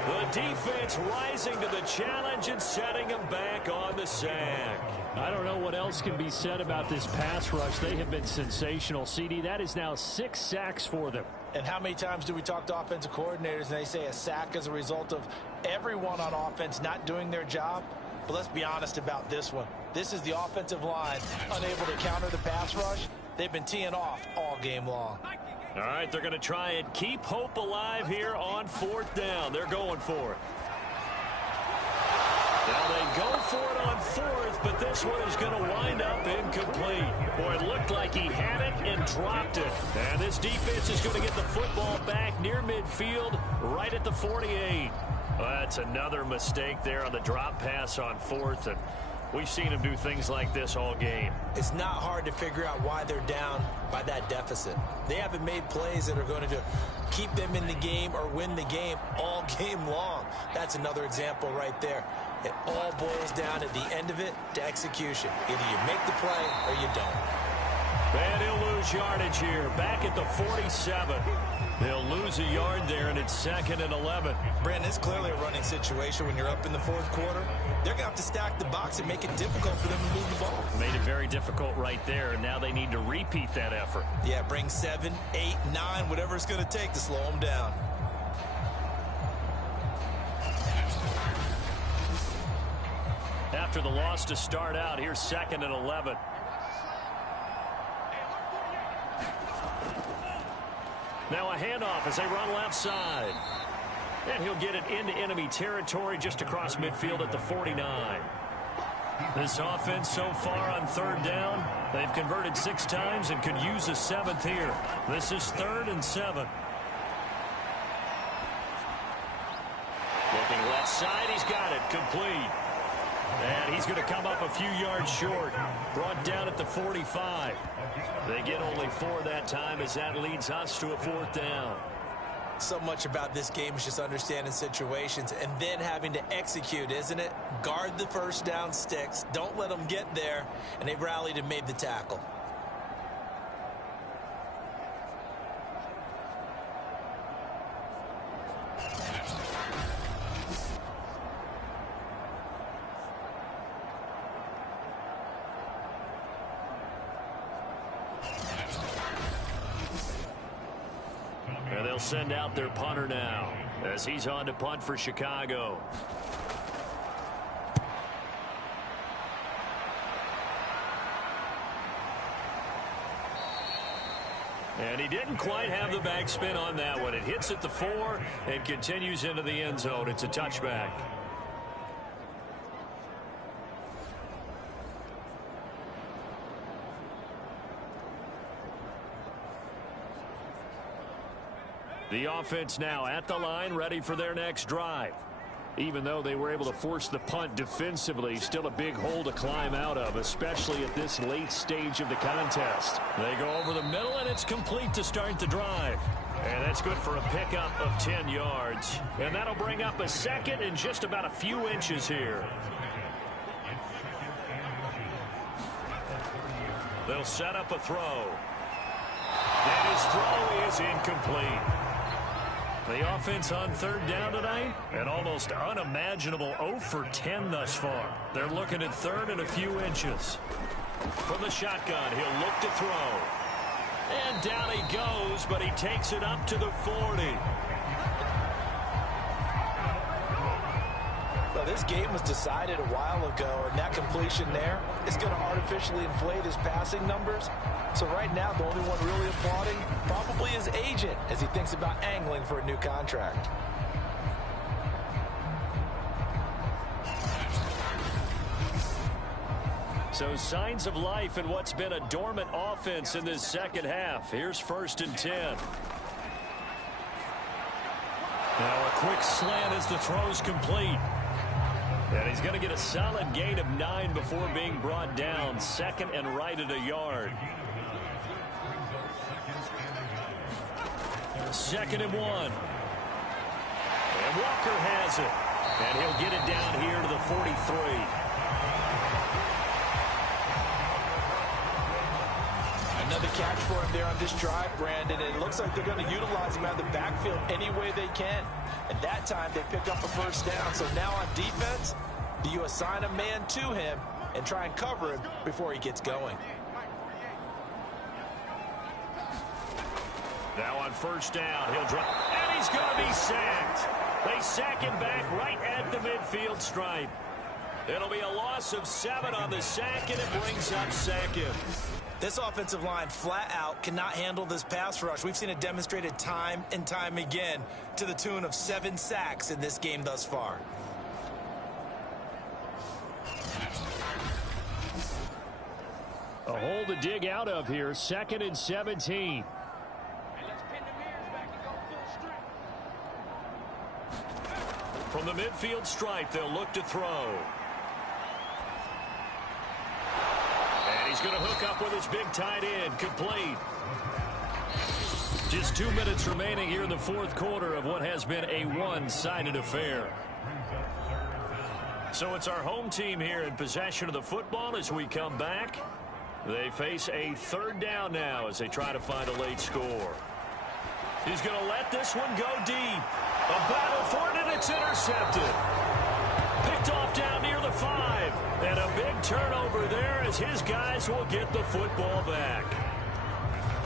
The defense rising to the challenge and setting him back on the sack. I don't know what else can be said about this pass rush. They have been sensational. CD, that is now 6 sacks for them. And how many times do we talk to offensive coordinators and they say a sack as a result of everyone on offense not doing their job? But let's be honest about this one. This is the offensive line unable to counter the pass rush. They've been teeing off all game long. All right, they're going to try and keep hope alive here on 4th down. They're going for it. Now they go for it on 4th, but this one is going to wind up incomplete. Boy, it looked like he had it and dropped it. And this defense is going to get the football back near midfield, right at the 48. Well, that's another mistake there on the drop pass on 4th, and we've seen him do things like this all game. It's not hard to figure out why they're down by that deficit. They haven't made plays that are going to keep them in the game or win the game all game long. That's another example right there. It all boils down at the end of it to execution. Either you make the play or you don't. And he'll lose lose yardage here. Back at the 47. They'll lose a yard there, and it's 2nd and 11. Brandon, it's clearly a running situation when you're up in the fourth quarter. They're going to have to stack the box and make it difficult for them to move the ball. Made it very difficult right there, and now they need to repeat that effort. Yeah, bring 7, 8, 9, whatever it's going to take to slow them down. After the loss to start out, here's 2nd and 11. Now a handoff as they run left side. And he'll get it into enemy territory just across midfield at the 49. This offense so far on 3rd down, they've converted 6 times and could use a 7th here. This is 3rd and 7. Looking left side, he's got it, complete. And he's going to come up a few yards short. Brought down at the 45. They get only 4 that time as that leads us to a 4th down. So much about this game is just understanding situations and then having to execute, isn't it? Guard the first down sticks. Don't let them get there. And they rallied and made the tackle. And they'll send out their punter now as he's on to punt for Chicago. And he didn't quite have the backspin on that one. It hits at the 4 and continues into the end zone. It's a touchback. The offense now at the line, ready for their next drive. Even though they were able to force the punt defensively, still a big hole to climb out of, especially at this late stage of the contest. They go over the middle, and it's complete to start the drive. And that's good for a pickup of 10 yards. And that'll bring up a 2nd and just about a few inches here. They'll set up a throw. And his throw is incomplete. The offense on 3rd down tonight, an almost unimaginable 0 for 10 thus far. They're looking at 3rd and a few inches. From the shotgun, he'll look to throw. And down he goes, but he takes it up to the 40. Well, this game was decided a while ago, and that completion there is going to artificially inflate his passing numbers. So right now, the only one really applauding probably his agent as he thinks about angling for a new contract. So signs of life in what's been a dormant offense in this 2nd half. Here's 1st and 10. Now a quick slant as the throw's complete. And he's going to get a solid gain of 9 before being brought down. 2nd and right at a yard. 2nd and 1. And Walker has it. And he'll get it down here to the 43. Another catch for him there on this drive, Brandon. And it looks like they're going to utilize him out of the backfield any way they can. And that time they pick up a 1st down. So now on defense, do you assign a man to him and try and cover him before he gets going? Now on 1st down, he'll drop. And he's going to be sacked. They sack him back right at the midfield stripe. It'll be a loss of 7 on the sack, and it brings up 2nd. This offensive line flat out cannot handle this pass rush. We've seen it demonstrated time and time again to the tune of 7 sacks in this game thus far. A hole to dig out of here. 2nd and 17. From the midfield stripe, they'll look to throw. And he's going to hook up with his big tight end, complete. Just 2 minutes remaining here in the 4th quarter of what has been a one-sided affair. So it's our home team here in possession of the football as we come back. They face a third down now as they try to find a late score. He's going to let this one go deep. A battle for it, and it's intercepted. Picked off down near the 5. And a big turnover there as his guys will get the football back.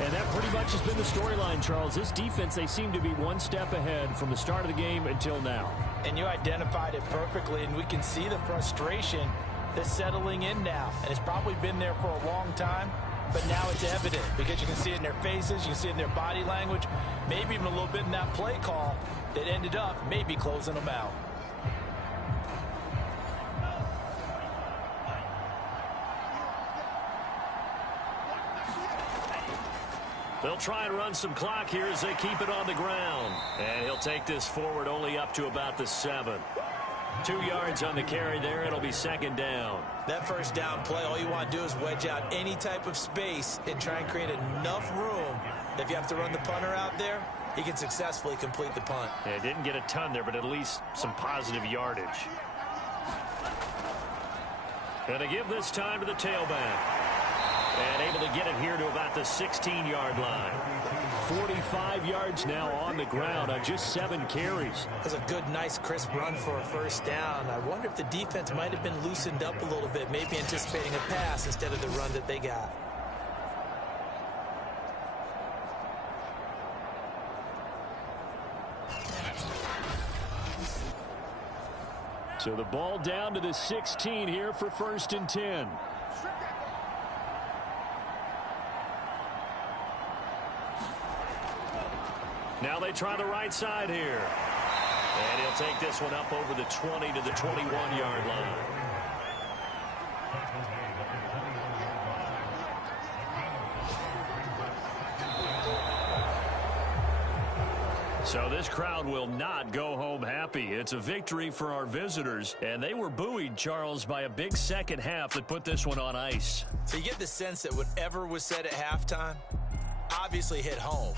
And that pretty much has been the storyline, Charles. This defense, they seem to be one step ahead from the start of the game until now. And you identified it perfectly, and we can see the frustration that's settling in now. And it's probably been there for a long time, but now it's evident because you can see it in their faces, you can see it in their body language, maybe even a little bit in that play call that ended up maybe closing them out. They'll try and run some clock here as they keep it on the ground. And he'll take this forward only up to about the 7. 2 yards on the carry there. It'll be second down. That first down play, all you want to do is wedge out any type of space and try and create enough room that if you have to run the punter out there, he can successfully complete the punt. Yeah, didn't get a ton there, but at least some positive yardage. And to give this time to the tailback. And able to get it here to about the 16-yard line. 45 yards now on the ground on just 7 carries. That's a good, nice, crisp run for a first down. I wonder if the defense might have been loosened up a little bit, maybe anticipating a pass instead of the run that they got. So the ball down to the 16 here for 1st and 10. Now they try the right side here. And he'll take this one up over the 20 to the 21-yard line. So this crowd will not go home happy. It's a victory for our visitors. And they were buoyed, Charles, by a big second half that put this one on ice. So you get the sense that whatever was said at halftime obviously hit home.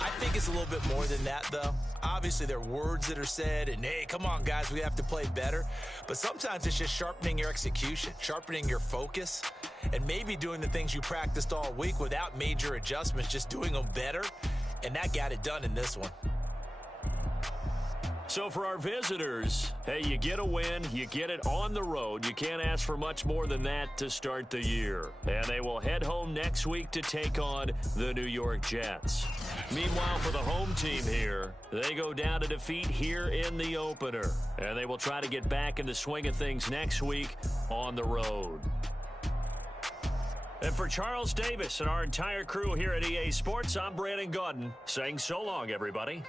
I think it's a little bit more than that, though. Obviously, there are words that are said, and, hey, come on, guys, we have to play better. But sometimes it's just sharpening your execution, sharpening your focus, and maybe doing the things you practiced all week without major adjustments, just doing them better. And that got it done in this one. So for our visitors, hey, you get a win, you get it on the road. You can't ask for much more than that to start the year. And they will head home next week to take on the New York Jets. Meanwhile, for the home team here, they go down to defeat here in the opener. And they will try to get back in the swing of things next week on the road. And for Charles Davis and our entire crew here at EA Sports, I'm Brandon Gaudin saying so long, everybody.